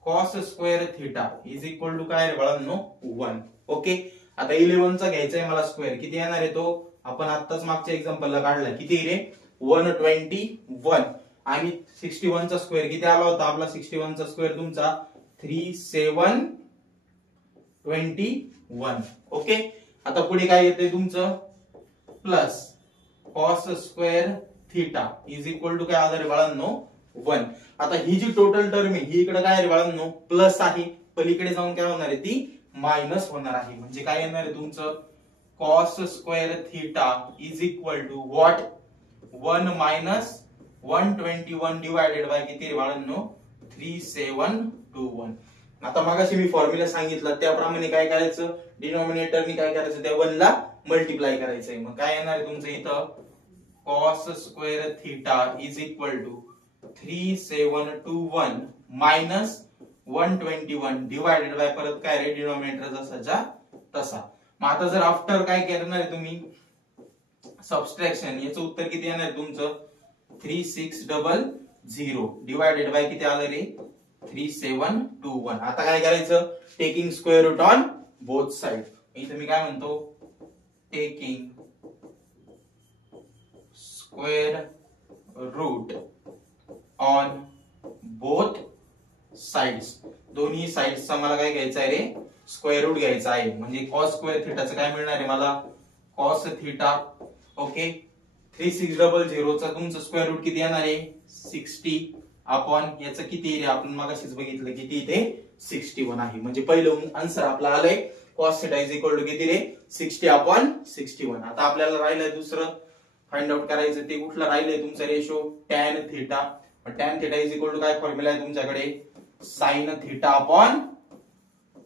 cos square theta is equal to काय रे बाळांनो? 1. ओके. आता 11 चा घ्यायचा आहे मला स्क्वेअर. किती येणार आहे तो? आपण आत्ताच मागच्या एक्झाम्पलला काढला. किती रे? 121. आणि 61 चा स्क्वेअर किती आला होता आपला? 61 चा स्क्वेअर तुमचा 3721. ओके. आता पुढे काय येते तुमचं? Plus cos square theta is equal to काय आलं रे बाळांनो? 1. आता ही जी टोटल टर्म आहे ही इकडे काय रे बाळांनो? प्लस आहे. पलीकडे जाऊन काय होणार आहे? ती मायनस होणार आहे. म्हणजे काय येणार आहे तुमचं? Cos square theta is equal to what? 1 minus 121 divided by किती रे बाळांनो? 3721. आता मगाशी मी फॉर्म्युला सांगितला त्याप्रमाणे काय करायचं? डिनॉमिनेटरनी काय करायचं? त्या 1 ला मल्टिप्लाय करायचंय. मग काय येणार आहे तुमचं इथं? Cos square theta is equal to 3721 minus 121 divided by परत काय रे? डिनॉमिनेटर जसाच्या तसा. मग आता जर आफ्टर काय करणार आहे तुम्ही? सबस्ट्रॅक्शन. याचं उत्तर किती येणार तुमचं? 3600 डिवायडेड बाय किती आलं रे? 3721. आता काय करायचं? Taking square root on both side. इथे मी काय म्हणतो? Taking square root on both sides. दोन्ही साइड्सचा मला काय घ्यायचं आहे रे? स्क्वेअर रूट घ्यायचा आहे. म्हणजे कॉस स्क्वेअर थिटाचं काय मिळणार आहे मला? Cos theta. ओके. 3600 चा तुमचं स्क्वेअर रूट किती येणार आहे? 60 अपॉन याचं किती रे? आपण मगाशीच बघितलं किती इथे 61 आहे. म्हणजे पहिलं आन्सर आपला आलंय cos theta is equal to किती रे? 60 अपॉन 61. आता आपल्याला राहिलंय दुसरं फाइंड आउट करायचं. ते कुठलं राहिलंय तुमचा ratio? Tan theta. Tan theta is equal to काय फॉर्म्युला आहे तुमच्याकडे? Sine theta upon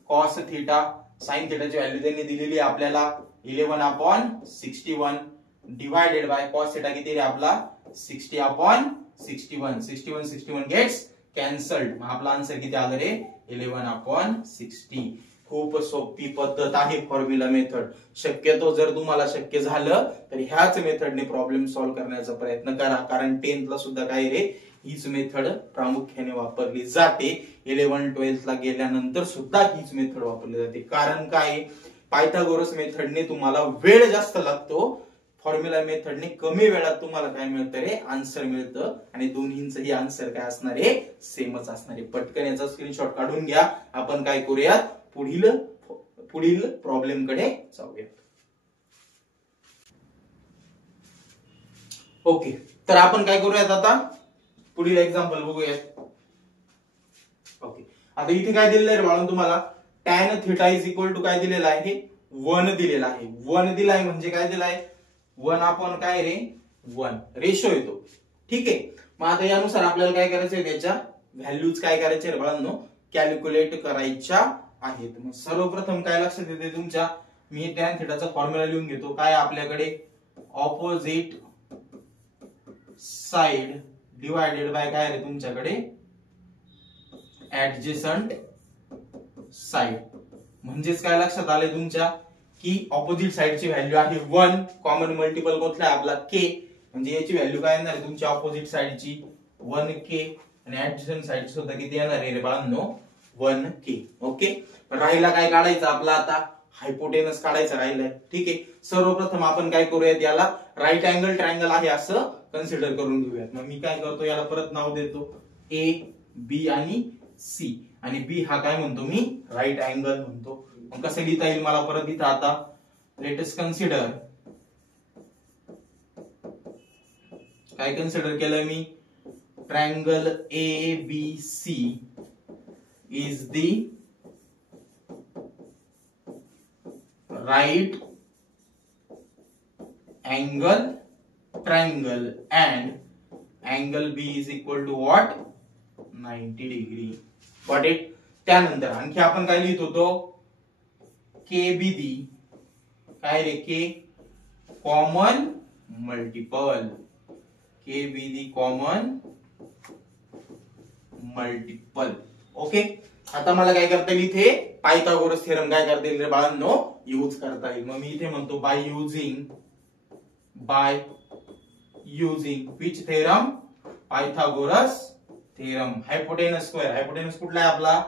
cos theta. Sine थिटाची व्हॅल्यू त्यांनी दिलेली आहे आपल्याला 11/61 डिवायडेड बाय कॉस थिटा किती रे आपला? 60/61. 61 गेट्स कॅन्सल्ड. मग आपला आन्सर किती आलं रे? 11/60. खूप सोपी पद्धत आहे फॉर्म्युला मेथड. शक्यतो जर तुम्हाला शक्य झालं तर ह्याच मेथडने प्रॉब्लेम सॉल्व्ह करण्याचा प्रयत्न करा. कारण 10th ला सुद्धा काय रे? हीच मेथड प्रामुख्याने वापरली जाते. 11-12 ला गेल्यानंतर सुद्धा हीच मेथड वापरली जाते. कारण काय? पायथागोरस मेथडने तुम्हाला वेळ जास्त लागतो. फॉर्म्युला मेथडने कमी वेळात तुम्हाला काय मिळतं रे? आन्सर मिळतं. आणि दोन्हींचंही आन्सर काय असणार आहे? सेमच असणार आहे. पटकन याचा स्क्रीनशॉट काढून घ्या. आपण काय करूयात? पुढील प्रॉब्लेम कडे जाऊयात. ओके. तर आपण काय करूयात आता? पुढील एक्झाम्पल बघूयात. ओके. आता इथे काय दिलेलं आहे बाळांनो तुम्हाला? Tan theta is equal to काय दिलेलं आहे? 1 दिलेला आहे. 1 दिला आहे म्हणजे काय दिला आहे? 1 अपॉन काय रे? 1 रेशो येतो. ठीक आहे. मग आता यानुसार आपल्याला काय करायचंय? त्याच्या व्हॅल्यूज काय करायचे रे बाळांनो? कॅल्क्युलेट करायच्या आहेत. मग सर्वप्रथम काय लक्षात येते तुमच्या? मी टॅन थिटाचा फॉर्म्युला लिहून घेतो. काय आपल्याकडे? ऑपोजिट साइड डिवायडेड बाय काय रे तुमच्याकडे? Adjacent side. म्हणजेच काय लक्षात आले तुमच्या? की ऑपोजिट साइडची व्हॅल्यू आहे 1. कॉमन मल्टिपल कोणता आहे आपला? k. म्हणजे याची व्हॅल्यू काय येणार आहे तुमच्या ऑपोजिट साइडची? 1k. आणि ऍडजेसंट साइड सुद्धा किती येणार आहे रे बाळांनो? 1k. ओके. राहिला काय काढायचं आपला आता? हायपोटेनस काढायचं राहिलंय. ठीक आहे. सर्वप्रथम आपण काय करूयात? याला राईट अँगल ट्रायंगल आहे असं कन्सिडर करून घेऊयात. मग मी काय करतो? याला परत नाव देतो A, B आणि C. आणि B हा काय म्हणतो मी? राईट अँगल म्हणतो. मग कसं लिहिता येईल मला परत इथं आता? Let us consider. काय कन्सिडर केलं मी? Triangle ABC is the right angle triangle and angle B is equal to what? 90 degree. Got it? त्यानंतर आणखी आपण काय लिहित होतो? KBD काय रे? K common multiple, K be the common multiple. Okay, आता मला काय करता येईल इथे पायथागोरस थेरम काय करता येईल रे बाळांनो, यूज करता येईल. मग मी इथे म्हणतो bye using which theorem, Pythagoras theorem. Hypotenuse square, hypotenuse कुठला आहे आपला,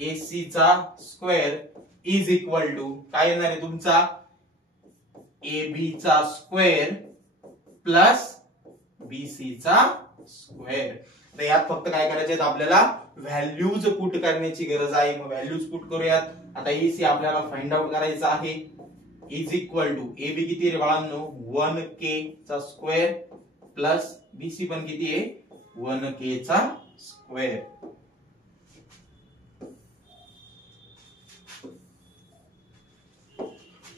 AC चा स्क्वेअर इज इक्वल टू काय येणार आहे तुमचा AB चा स्क्वेअर प्लस BC चा स्क्वेअर. तर यात फक्त काय करायचे आहेत आपल्याला, व्हॅल्यूज पुट करण्याची गरज आहे. मग व्हॅल्यूज पुट करूयात. आता AC आपल्याला फाइंड आउट करायचा आहे. इज इक्वल टू AB किती रे बाळांनो, 1K चा स्क्वेअर प्लस BC पण किती आहे 1K चा square.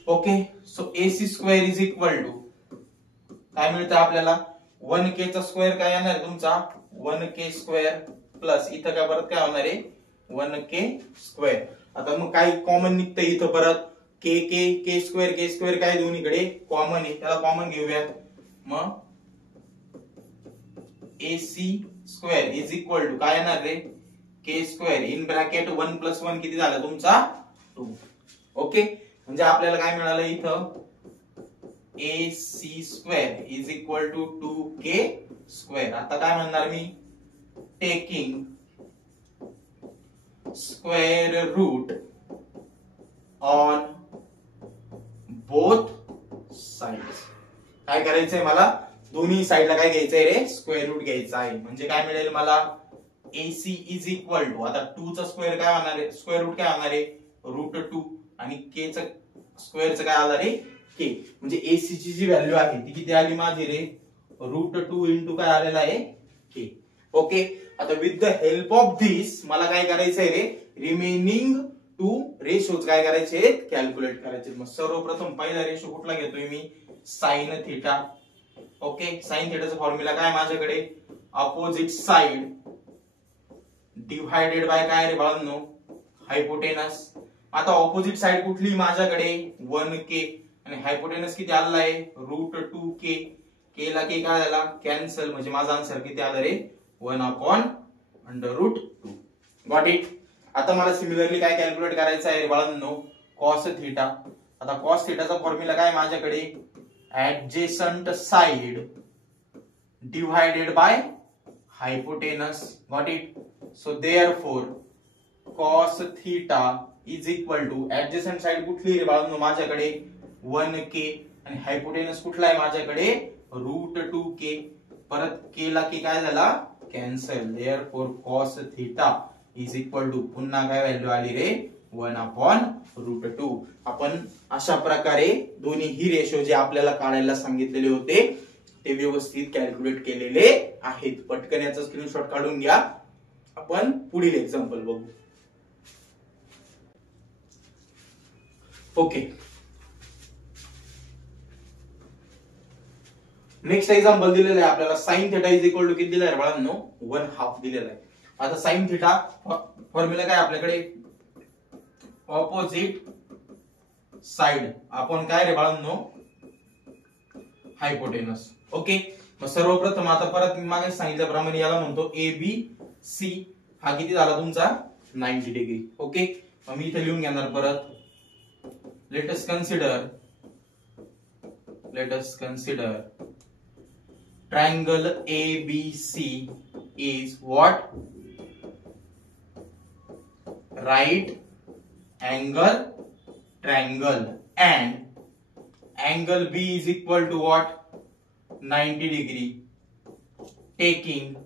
Okay, so AC square is equal to काय मिळतं आपल्याला, 1K चा स्क्वेअर काय येणार आहे तुमचा 1K स्क्वेअर प्लस इथं काय परत काय होणार आहे 1K स्क्वेअर. आता मग काय कॉमन निघतं इथं परत, के स्क्वेअर काय दोन्हीकडे कॉमन आहे, त्याला कॉमन घेऊयात. मग AC square is equal to काय येणार रे, के स्क्वेअर इन ब्रॅकेट 1 + 1 किती झाला तुमचा 2. ओके, म्हणजे आपल्याला काय मिळालं इथं, AC square is equal to 2K square. आता काय म्हणणार मी, taking square root on both sides. काय करायचंय मला, दोन्ही साइडला काय घ्यायचंय रे, स्क्वेअर रूट घ्यायचा आहे. म्हणजे काय मिळेल मला, AC इज इक्वल टू आता 2 चा स्क्वेअर काय होणार आहे, स्क्वेअर रूट काय होणार आहे √2 आणि K चा स्क्वेअरचं काय आलं रे K. म्हणजे AC ची जी व्हॅल्यू आहे ती किती आली माझी रे, √2 इंटू काय आलेला आहे K. ओके, आता विथ द हेल्प ऑफ दिस मला काय करायचंय रे, रिमेनिंग 2 रेशोज काय करायचे आहेत, कॅल्क्युलेट करायचे. मग सर्वप्रथम पहिला रेशो कुठला घेतोय मी, साइन थिटा. ओके, साइन थिटाचा फॉर्म्युला काय माझ्याकडे, अपोजिट साइड डिवाइडेड बाय काय रे बाळांनो, हायपोटेनस. आता ऑपोजिट साइड कुठली माझ्याकडे 1K आणि हायपोटेनस किती आलेला आहे √2K. K ला K काय झाला कॅन्सल, म्हणजे माझा आन्सर किती आला रे 1/√2. Got it. आता मला सिमिलरली काय कॅल्क्युलेट करायचं आहे बाळांनो, कॉस थिटा. आता कॉस थिटाचा फॉर्म्युला काय माझ्याकडे, adjacent side divided by hypotenuse. Got it. So therefore cos theta is equal to adjacent side कुठली रे बाळांनो माझ्याकडे 1K आणि हायपोटेनस कुठला आहे माझ्याकडे √2K. परत K ला K काय झाला cancel. Therefore cos theta is equal to पुन्हा काय व्हॅल्यू आली रे 1/√2. आपण अशा प्रकारे दोन्ही ही रेशो जे आपल्याला काढायला सांगितलेले होते ते व्यवस्थित कॅल्क्युलेट केलेले आहेत. पटकन याचा स्क्रीनशॉट काढून घ्या. आपण पुढील एक्झाम्पल बघू. ओके, नेक्स्ट एक्झाम्पल दिलेलं आहे आपल्याला, sine theta is equal to किती दिलेला आहे बाळांनो 1/2 दिलेला आहे. आता साइन थिटा फॉर्म्युला काय आपल्याकडे, ऑपोजिट साइड आपण काय रे बाळांनो हायपोटेनस. ओके, मग सर्वप्रथम आता परत मागे सांगितल्याप्रमाणे याला म्हणतो ABC. हा किती झाला तुमचा 90 डिग्री. ओके, मग मी इथे लिहून घेणार परत, let us consider triangle ABC is what, right angle triangle, and angle B is equal to what, 90 degree, taking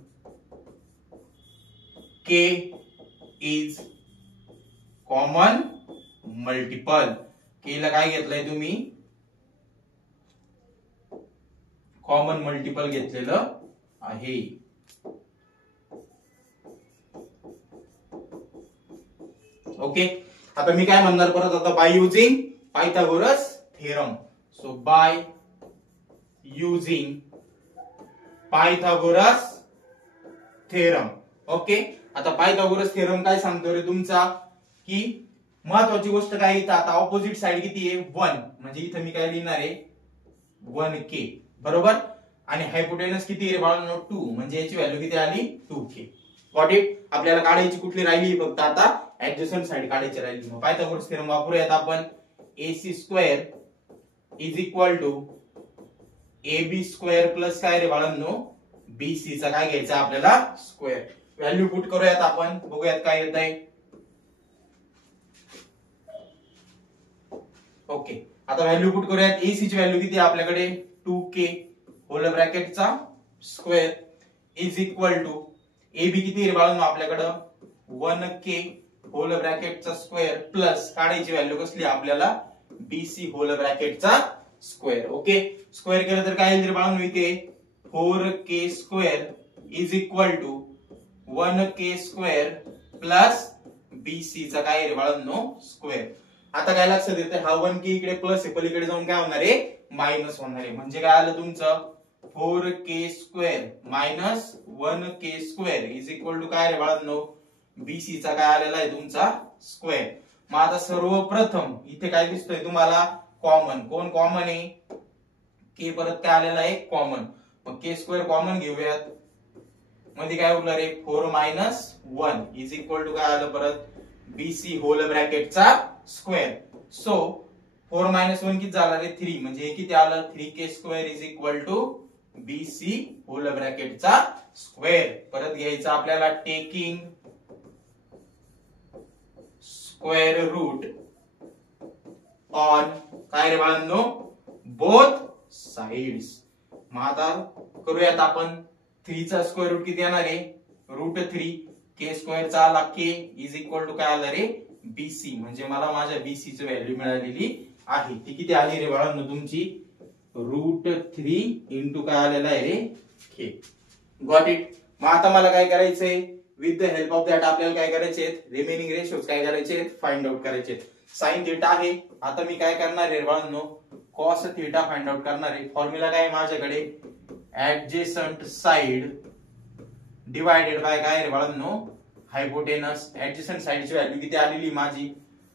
K is common multiple. K ला काय घेतलंय तुम्ही कॉमन मल्टिपल घेतलेलं आहे. ओके, आता मी काय म्हणणार परत, आता by using Pythagoras theorem. So by using Pythagoras theorem. Okay, आता पायथागोरस थेरम काय सांगतो रे तुमचा, की महत्वाची गोष्ट काय इथं, आता ऑपोजिट साइड किती आहे 1, म्हणजे इथं मी काय लिहिणार आहे 1k बरोबर. आणि हायपोटेनस किती रे बाळांनो 2 म्हणजे याची व्हॅल्यू किती आली 2k. Got it. आपल्याला काढायची कुठली राहिली फक्त आता ऍडजसंट साइड काढायची राहिली. मग पायथागोरस थेरम वापरूयात आपण. ac square is equal to ab square plus काय रे बाळांनो bc चा काय घ्यायचा आपल्याला स्क्वेअर. व्हॅल्यू पुट करूयात आपण बघूयात काय येत आहे. ओके आता व्हॅल्यू पुट करूयात. ac ची व्हॅल्यू किती आहे आपल्याकडे 2k होल ब्रॅकेटचा square is equal to ab किती रे बाळांनो आपल्याकडं 1k होल ब्रॅकेटचा स्क्वेअर प्लस काढायची व्हॅल्यू कसली आपल्याला bc होल ब्रॅकेटचा स्क्वेअर. ओके स्क्वेअर केलं तर काय येईल रे बाळांनो इथे 4k square is equal to 1k square plus bc चा काय रे बाळांनो स्क्वेअर. आता काय लक्षात येतं हा 1k इकडे प्लस आहे पलीकडे जाऊन काय होणार आहे मायनस होणार आहे. म्हणजे काय आलं तुमचं 4k square minus 1k square is equal to काय रे बाळांनो bc चा काय आलेला आहे तुमचा स्क्वेअर. मग आता सर्वप्रथम इथे काय दिसतोय तुम्हाला कॉमन. कोण कॉमन आहे k परत काय आलेला आहे कॉमन. मग k स्क्वेअर कॉमन घेऊयात. मध्ये काय उरलं रे 4 मायनस 1 इज इक्वल टू काय आलं परत bc होल ब्रॅकेटचा स्क्वेअर. सो 4 मायनस 1 किती झाला रे 3 म्हणजे हे किती आलं 3k square is equal to bc whole ब्रॅकेटचा स्क्वेअर. परत घ्यायचं आपल्याला टेकिंग स्क्वेअर रूट ऑन काय रे बाळांनो बोथ साइड्स. मग आता करूयात आपण 3 चा स्क्वेअर रूट किती येणार आहे √3 k स्क्वेअर चा आला k इज इक्वल टू काय आलं रे bc म्हणजे मला माझ्या bc ची व्हॅल्यू मिळालेली आहे. ती किती आली रे बाळांनो तुमची √3 इंटू काय आलेला आहे रे k. Got it. मग आता मला काय करायचंय with the help of that आपल्याला काय करायचे रिमेनिंग रेशोज काय करायचे फाइंड आउट करायचे. साइन थीटा आहे. आता मी काय करणार आहे बाळांनो कॉस थीटा फाइंड आउट करणार आहे. फॉर्म्युला काय आहे माझ्याकडे ऍडजेसंट साइड डिवायडेड बाय काय रे बाळांनो हायपोटेनस. ऍडजेसंट साइडची व्हॅल्यू किती आलेली माझी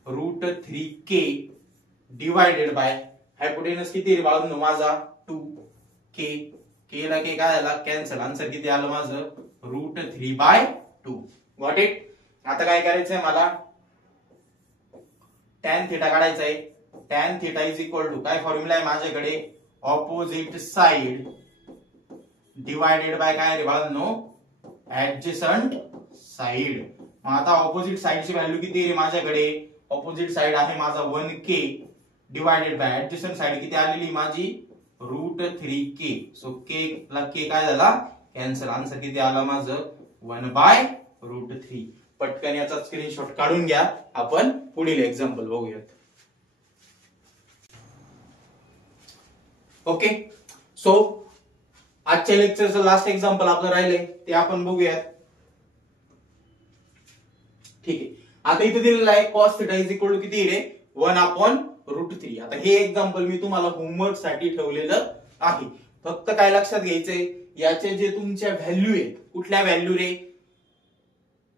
√3k डिवायडेड बाय हायपोटेनस किती रे बाळांनो माझा 2k. k ला k काय आला कॅन्सल. आन्सर किती आलं माझं √3/2. Got it. आता काय करायचंय मला tan थीटा काढायचा आहे. tan theta is equal to काय फॉर्म्युला आहे माझ्याकडे ऑपोजिट साइड डिवायडेड बाय काय रे बाळांनो ऍडजेसंट साइड. मग आता ऑपोजिट साइडची व्हॅल्यू किती रे माझ्याकडे ऑपोजिट साइड आहे माझा 1k divided by adjacent side किती आलेली माझी √3k. सो k ला k काय झाला कॅन्सल. आन्सर किती आला माझं 1/√3. पटकन याचा स्क्रीनशॉट काढून घ्या. आपण पुढील एक्झाम्पल बघूयात. ओके सो आजच्या लेक्चरचं लास्ट एक्झाम्पल आपलं राहिलंय ते आपण बघूयात. ठीक आहे. आता इथे दिलेलं आहे cos θ इज इक्वल टू किती रे 1/√3. आता हे एक्झाम्पल मी तुम्हाला होमवर्क साठी ठेवलेलं आहे. फक्त काय लक्षात घ्यायचंय याचे जे तुमच्या व्हॅल्यू आहेत कुठल्या व्हॅल्यू रे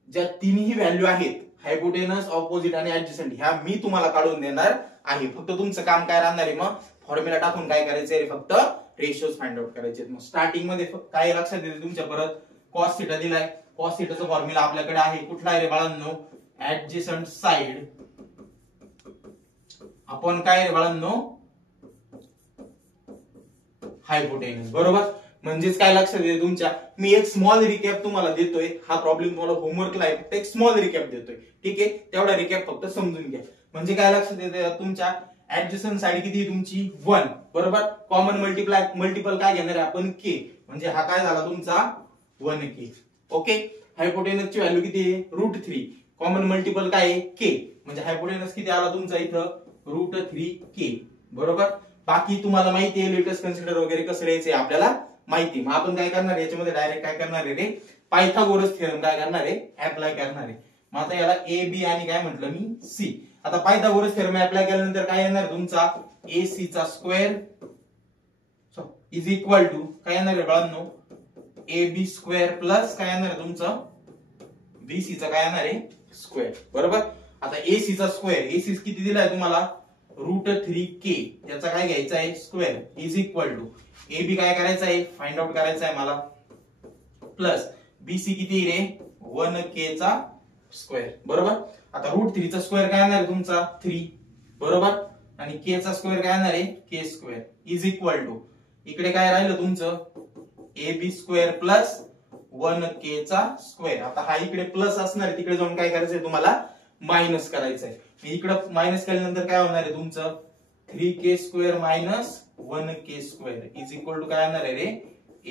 ज्या तिन्ही व्हॅल्यू आहेत हायपोटेनस ऑपोजिट आणि ऍडजसंट ह्या मी तुम्हाला काढून देणार आहे. फक्त तुमचं काम काय राहणार आहे मग फॉर्म्युला टाकून काय करायचंय रे फक्त रेशोज फाइंड आउट करायचे. मग स्टार्टिंग मध्ये काय लक्षात येते तुमच्या परत cos θ दिलाय. cos θ चा फॉर्म्युला आपल्याकडे आहे कुठला आहे रे बाळांनो ऍडजसंट साइड आपण काय रे बाळांनो हायपोटेनस बरोबर. म्हणजेच काय लक्षात येते तुमच्या मी एक स्मॉल रिकॅप तुम्हाला देतोय. हा प्रॉब्लेम तुम्हाला होमवर्कला आहे फक्त एक स्मॉल रिकॅप देतोय. ठीक आहे तेवढा रिकॅप फक्त समजून घ्या. म्हणजे काय लक्षात येते तुमच्या ऍडजसंट साइड किती तुमची 1 बरोबर. कॉमन मल्टिपल काय घेणार आहे आपण k म्हणजे हा काय झाला तुमचा 1k. ओके हायपोटेनसची व्हॅल्यू किती आहे √3 कॉमन मल्टिपल काय आहे k म्हणजे हायपोटेनस किती आला तुमचा इथं √3k बरोबर. बाकी तुम्हाला माहिती आहे लेटेस्ट कन्सिडर वगैरे कसं लिहायचंय आपल्याला माहिती. मग आपण काय करणार याच्यामध्ये डायरेक्ट काय करणार आहे रे पायथागोरस थेरम काय करणार आहे अप्लाय करणार आहे. मग आता याला a b आणि काय म्हटलं मी c. आता पायथागोरस थेरम अप्लाय केल्यानंतर काय येणार तुमचा ac चा स्क्वेअर इज इक्वल टू काय येणार आहे बाळांनो ab स्क्वेअर प्लस काय येणार आहे तुमचं bc चा काय येणार आहे स्क्वेअर बरोबर. आता ac चा स्क्वेअर ac किती दिलाय तुम्हाला √3k याचा काय घ्यायचा आहे square is equal to AB काय करायचं आहे फाइंड आउट करायचं आहे मला प्लस BC किती रे 1k चा स्क्वेअर बरोबर. आता √3 चा स्क्वेअर काय येणार आहे तुमचा 3 बरोबर आणि k चा स्क्वेअर काय येणार आहे k square is equal to इकडे काय राहिलं तुमचं AB स्क्वेअर प्लस 1k चा स्क्वेअर. आता हा इकडे प्लस असणार आहे तिकडे जाऊन काय करायचंय तुम्हाला मायनस करायचंय. इकडे मायनस केल्यानंतर काय होणार आहे तुमचं 3k square minus 1k square is equal to काय येणार आहे रे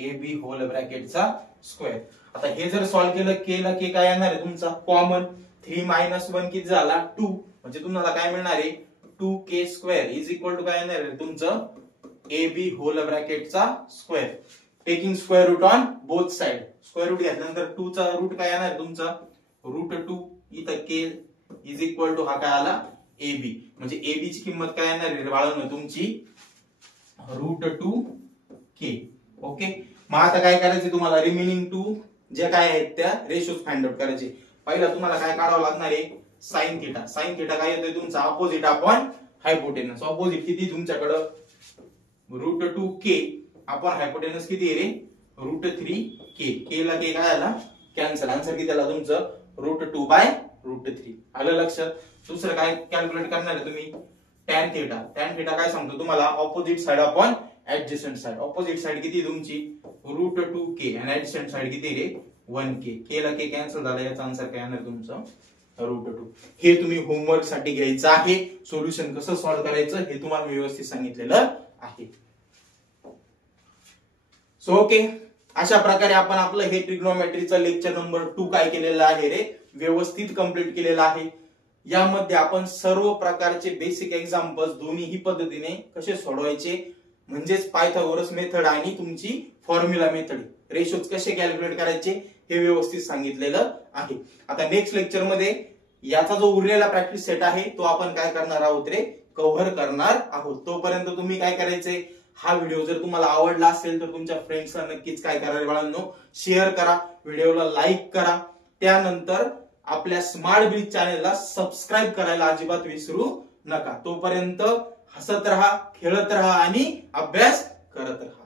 AB होल ब्रॅकेटचा स्क्वेअर. आता हे जर सॉल्व्ह केलं k ला k काय येणार आहे तुमचा कॉमन 3 मायनस 1 किती झाला 2 म्हणजे तुम्हाला काय मिळणार आहे 2k square is equal to काय येणार आहे तुमचं AB होल ब्रॅकेटचा square. Taking square root on both side square root घेतल्यानंतर 2 चा रूट काय येणार आहे तुमचा √2 इथं k इज इक्वल टू हा काय आला AB म्हणजे AB ची किंमत काय येणार आहे बाळांनो तुमची √2k. ओके मग आता काय करायचे तुम्हाला रिमेनिंग 2 जे काय आहेत त्या रेशोज फाइंड आउट करायचे. पहिला तुम्हाला काय काढावं लागणार आहे साइन थिटा. साइन थिटा काय येतोय तुमचा ऑपोजिट अपॉन हायपोटेनस. ऑपोजिट किती तुमच्याकडे √2k अपॉन हायपोटेनस किती आहे रे √3k. k ला k काय आला कॅन्सल. आन्सर किती आला तुमचं √2/√3 आलं लक्षात. दुसरं काय कॅल्क्युलेट करणार आहे तुम्ही tan थिटा. tan थिटा काय सांगतो तुम्हाला opposite side upon adjacent side. Opposite side किती तुमची √2k आणि ऍडजस्टंट साइड किती रे 1k. k ला k कॅन्सल झाला याचा आन्सर काय येणार तुमचं √2. हे तुम्ही होमवर्क साठी घ्यायचं आहे. सोल्युशन कसं सॉल्व्ह करायचं हे तुम्हाला व्यवस्थित सांगितलेलं आहे. सो ओके अशा प्रकारे आपण आपलं हे ट्रिग्नोमेट्रीचं लेक्चर नंबर 2 काय केलेलं आहे रे व्यवस्थित कंप्लीट केलेलं आहे. यामध्ये आपण सर्व प्रकारचे बेसिक एक्झाम्पल्स दोन्ही पद्धतीने कसे सोडवायचे म्हणजेच पायथागोरस मेथड आणि तुमची फॉर्म्युला मेथड रेशोज कसे कॅल्क्युलेट करायचे हे व्यवस्थित सांगितलेलं आहे. आता नेक्स्ट लेक्चर मध्ये याचा जो उरलेला प्रॅक्टिस सेट आहे तो आपण काय करणार आहोत रे कव्हर करणार आहोत. तोपर्यंत तुम्ही काय करायचंय हा व्हिडिओ जर तुम्हाला आवडला असेल तर तुमच्या फ्रेंड्सला नक्कीच काय करा बाळांनो शेअर करा, व्हिडिओला लाईक करा. त्यानंतर आपल्या स्मार्ट ब्रिज चॅनलला सबस्क्राईब करायला अजिबात विसरू नका. तोपर्यंत हसत राहा, खेळत राहा आणि अभ्यास करत राहा.